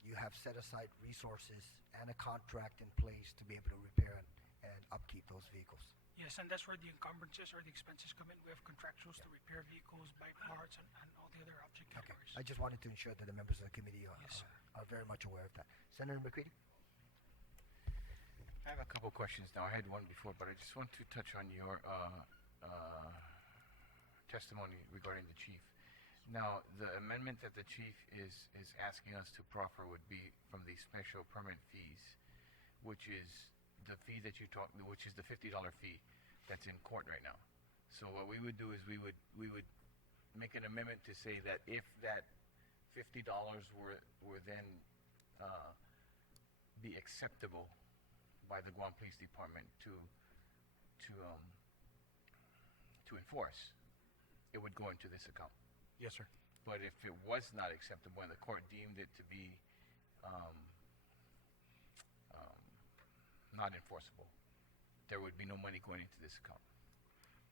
you have set aside resources and a contract in place to be able to repair and upkeep those vehicles. Yes, and that's where the encumbrances or the expenses come in. We have contractuals to repair vehicles, buy parts, and all the other object categories. I just wanted to ensure that the members of the committee are very much aware of that. Senator McCready? I have a couple questions now. I had one before, but I just want to touch on your testimony regarding the chief. Now, the amendment that the chief is asking us to proffer would be from the special permit fees, which is the fee that you talked, which is the $50 fee that's in court right now. So what we would do is we would make an amendment to say that if that $50 were then be acceptable by the Guam Police Department to enforce, it would go into this account. Yes, sir. But if it was not acceptable and the court deemed it to be um, not enforceable, there would be no money going into this account.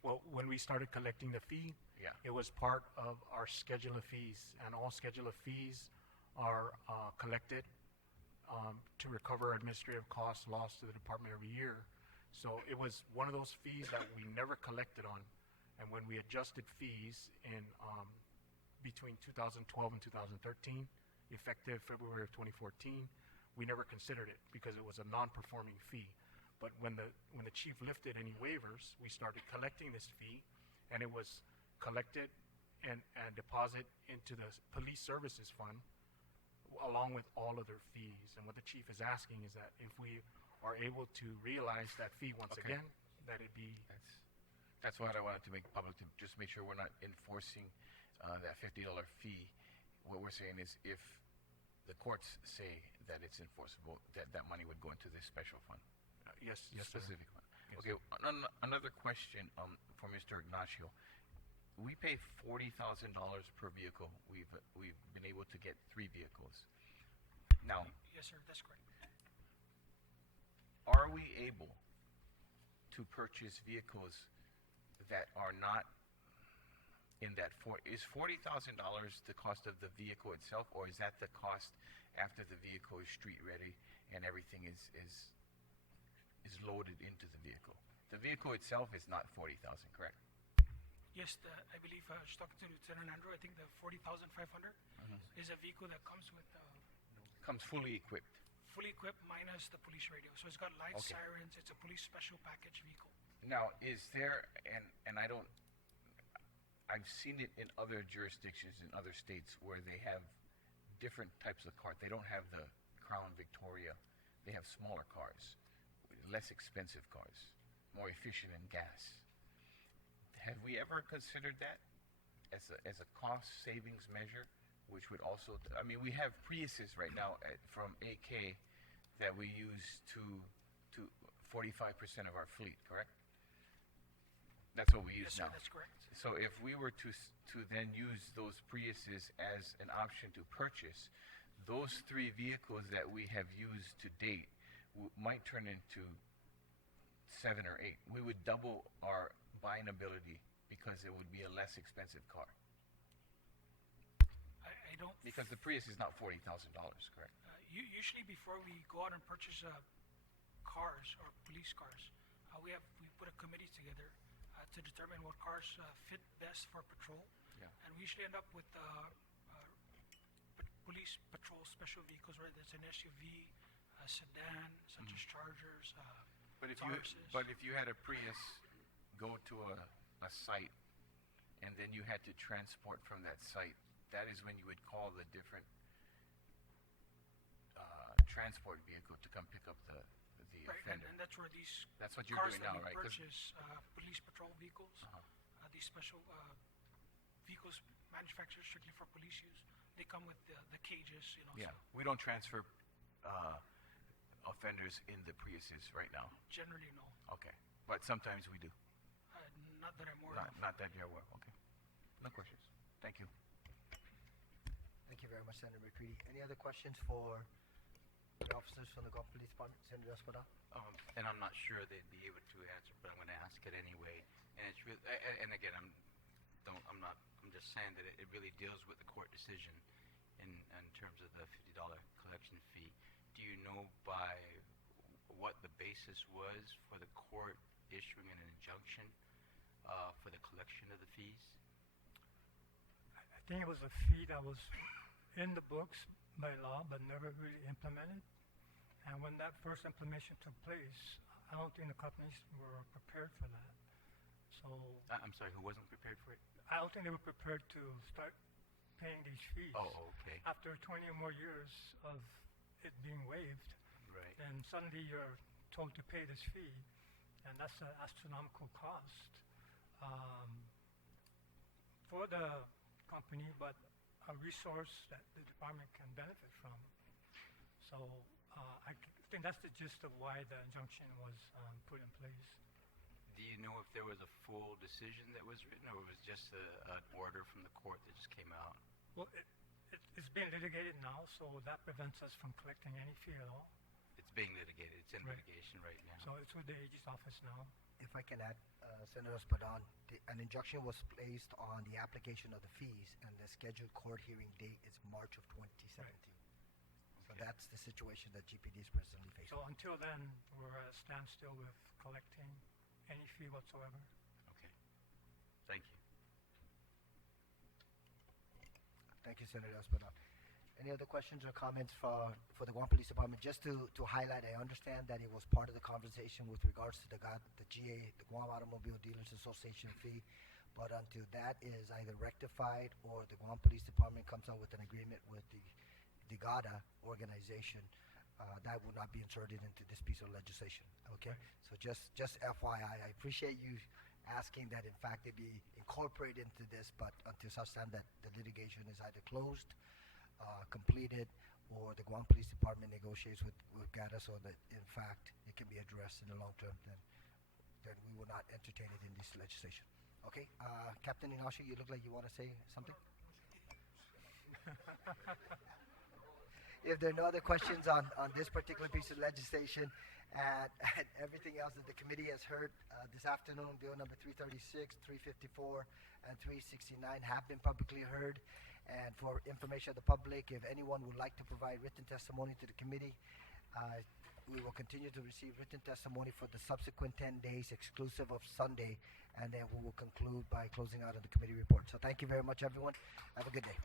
Well, when we started collecting the fee, Yeah. it was part of our schedule of fees, and all schedule of fees are collected to recover administrative costs lost to the department every year. So it was one of those fees that we never collected on, and when we adjusted fees in between 2012 and 2013, effective February of 2014, we never considered it because it was a non-performing fee. But when the chief lifted any waivers, we started collecting this fee, and it was collected and deposited into the police services fund along with all other fees. And what the chief is asking is that if we are able to realize that fee once Okay. again, that it be That's what I wanted to make public, to just make sure we're not enforcing that $50 fee. What we're saying is if the courts say that it's enforceable, that money would go into this special fund. yes, yes, sir. Specific one. Yes, Okay, another question for Mr. Ignacio. We pay $40,000 per vehicle. We've been able to get 3 vehicles. Now, Yes, sir, that's correct. are we able to purchase vehicles that are not in that is $40,000 the cost of the vehicle itself, or is that the cost after the vehicle is street ready and everything is loaded into the vehicle? The vehicle itself is not $40,000, correct? Yes, I believe I was talking to Lieutenant Andrew. I think the 40,500 is a vehicle that comes with Comes fully equipped. fully equipped minus the police radio. So it's got lights, Okay. sirens. It's a police special package vehicle. Now, is there, and I've seen it in other jurisdictions in other states where they have different types of cars. They don't have the Crown Victoria. They have smaller cars, less expensive cars, more efficient in gas. Have we ever considered that as a cost savings measure, which would also, I mean, we have Priuses right now from AK that we use to 45% of our fleet, correct? That's what we use Yes, sir, now. that's correct. So if we were to then use those Priuses as an option to purchase, those 3 vehicles that we have used to date might turn into 7 or 8. We would double our buying ability because it would be a less expensive car. I don't. Because the Prius is not $40,000, correct? Usually, before we go out and purchase cars or police cars, we put a committee together to determine what cars fit best for patrol. Yeah. And we usually end up with police patrol special vehicles, whether it's an SUV, a sedan, such as Chargers, But Tauruses. if you had a Prius go to a site and then you had to transport from that site, that is when you would call the different transport vehicle to come pick up the Right, offender. and that's where these That's what you're cars doing that now, we right? 'Cause- purchase, police patrol vehicles, these special vehicles manufactured strictly for police use. They come with the cages, Yeah, so we don't transfer offenders in the Priuses right now. generally no. Okay, but sometimes we do. Not that I'm aware of. Not that you're aware. Okay, no questions. Thank you. Thank you very much, Senator McCready. Any other questions for the officers from the Guam Police Department? Senator Espada? And I'm not sure they'd be able to answer, but I'm going to ask it anyway. And it's really, and again, I'm just saying that it really deals with the court decision in terms of the $50 collection fee. Do you know by what the basis was for the court issuing an injunction for the collection of the fees? I think it was a fee that was in the books by law but never really implemented. And when that first implementation took place, I don't think the companies were prepared for that. So I'm sorry, who wasn't prepared for it? I don't think they were prepared to start paying these fees. Oh, okay. After 20 or more years of it being waived, Right. then suddenly you're told to pay this fee, and that's an astronomical cost for the company, but a resource that the department can benefit from. So I think that's the gist of why the injunction was put in place. do you know if there was a full decision that was written, or was just an order from the court that just came out? Well, it's being litigated now, so that prevents us from collecting any fee at all. It's being litigated. It's in Right. litigation right now. So it's with the AG's office now. If I can add, Senator Espadon, an injunction was placed on the application of the fees, and the scheduled court hearing date is March of 2017. So Okay. that's the situation that GPD is presently facing. So until then, we're at a standstill with collecting any fee whatsoever. Okay. Thank you. Thank you, Senator Espadon. Any other questions or comments for the Guam Police Department? Just to highlight, I understand that it was part of the conversation with regards to the GA, the Guam Automobile Dealers Association fee, but until that is either rectified or the Guam Police Department comes out with an agreement with the GADA organization, that will not be inserted into this piece of legislation. Okay, so just FYI, I appreciate you asking that in fact it be incorporated into this, but until such time that the litigation is either closed, completed, or the Guam Police Department negotiates with GADA so that in fact it can be addressed in the long term, then we will not entertain it in this legislation. Okay, Captain Inashi, you look like you want to say something? If there are no other questions on this particular piece of legislation and everything else that the committee has heard this afternoon, bill number 336, 354, and 369 have been publicly heard. And for information of the public, if anyone would like to provide written testimony to the committee, we will continue to receive written testimony for the subsequent 10 days exclusive of Sunday, and then we will conclude by closing out of the committee report. So thank you very much, everyone. Have a good day.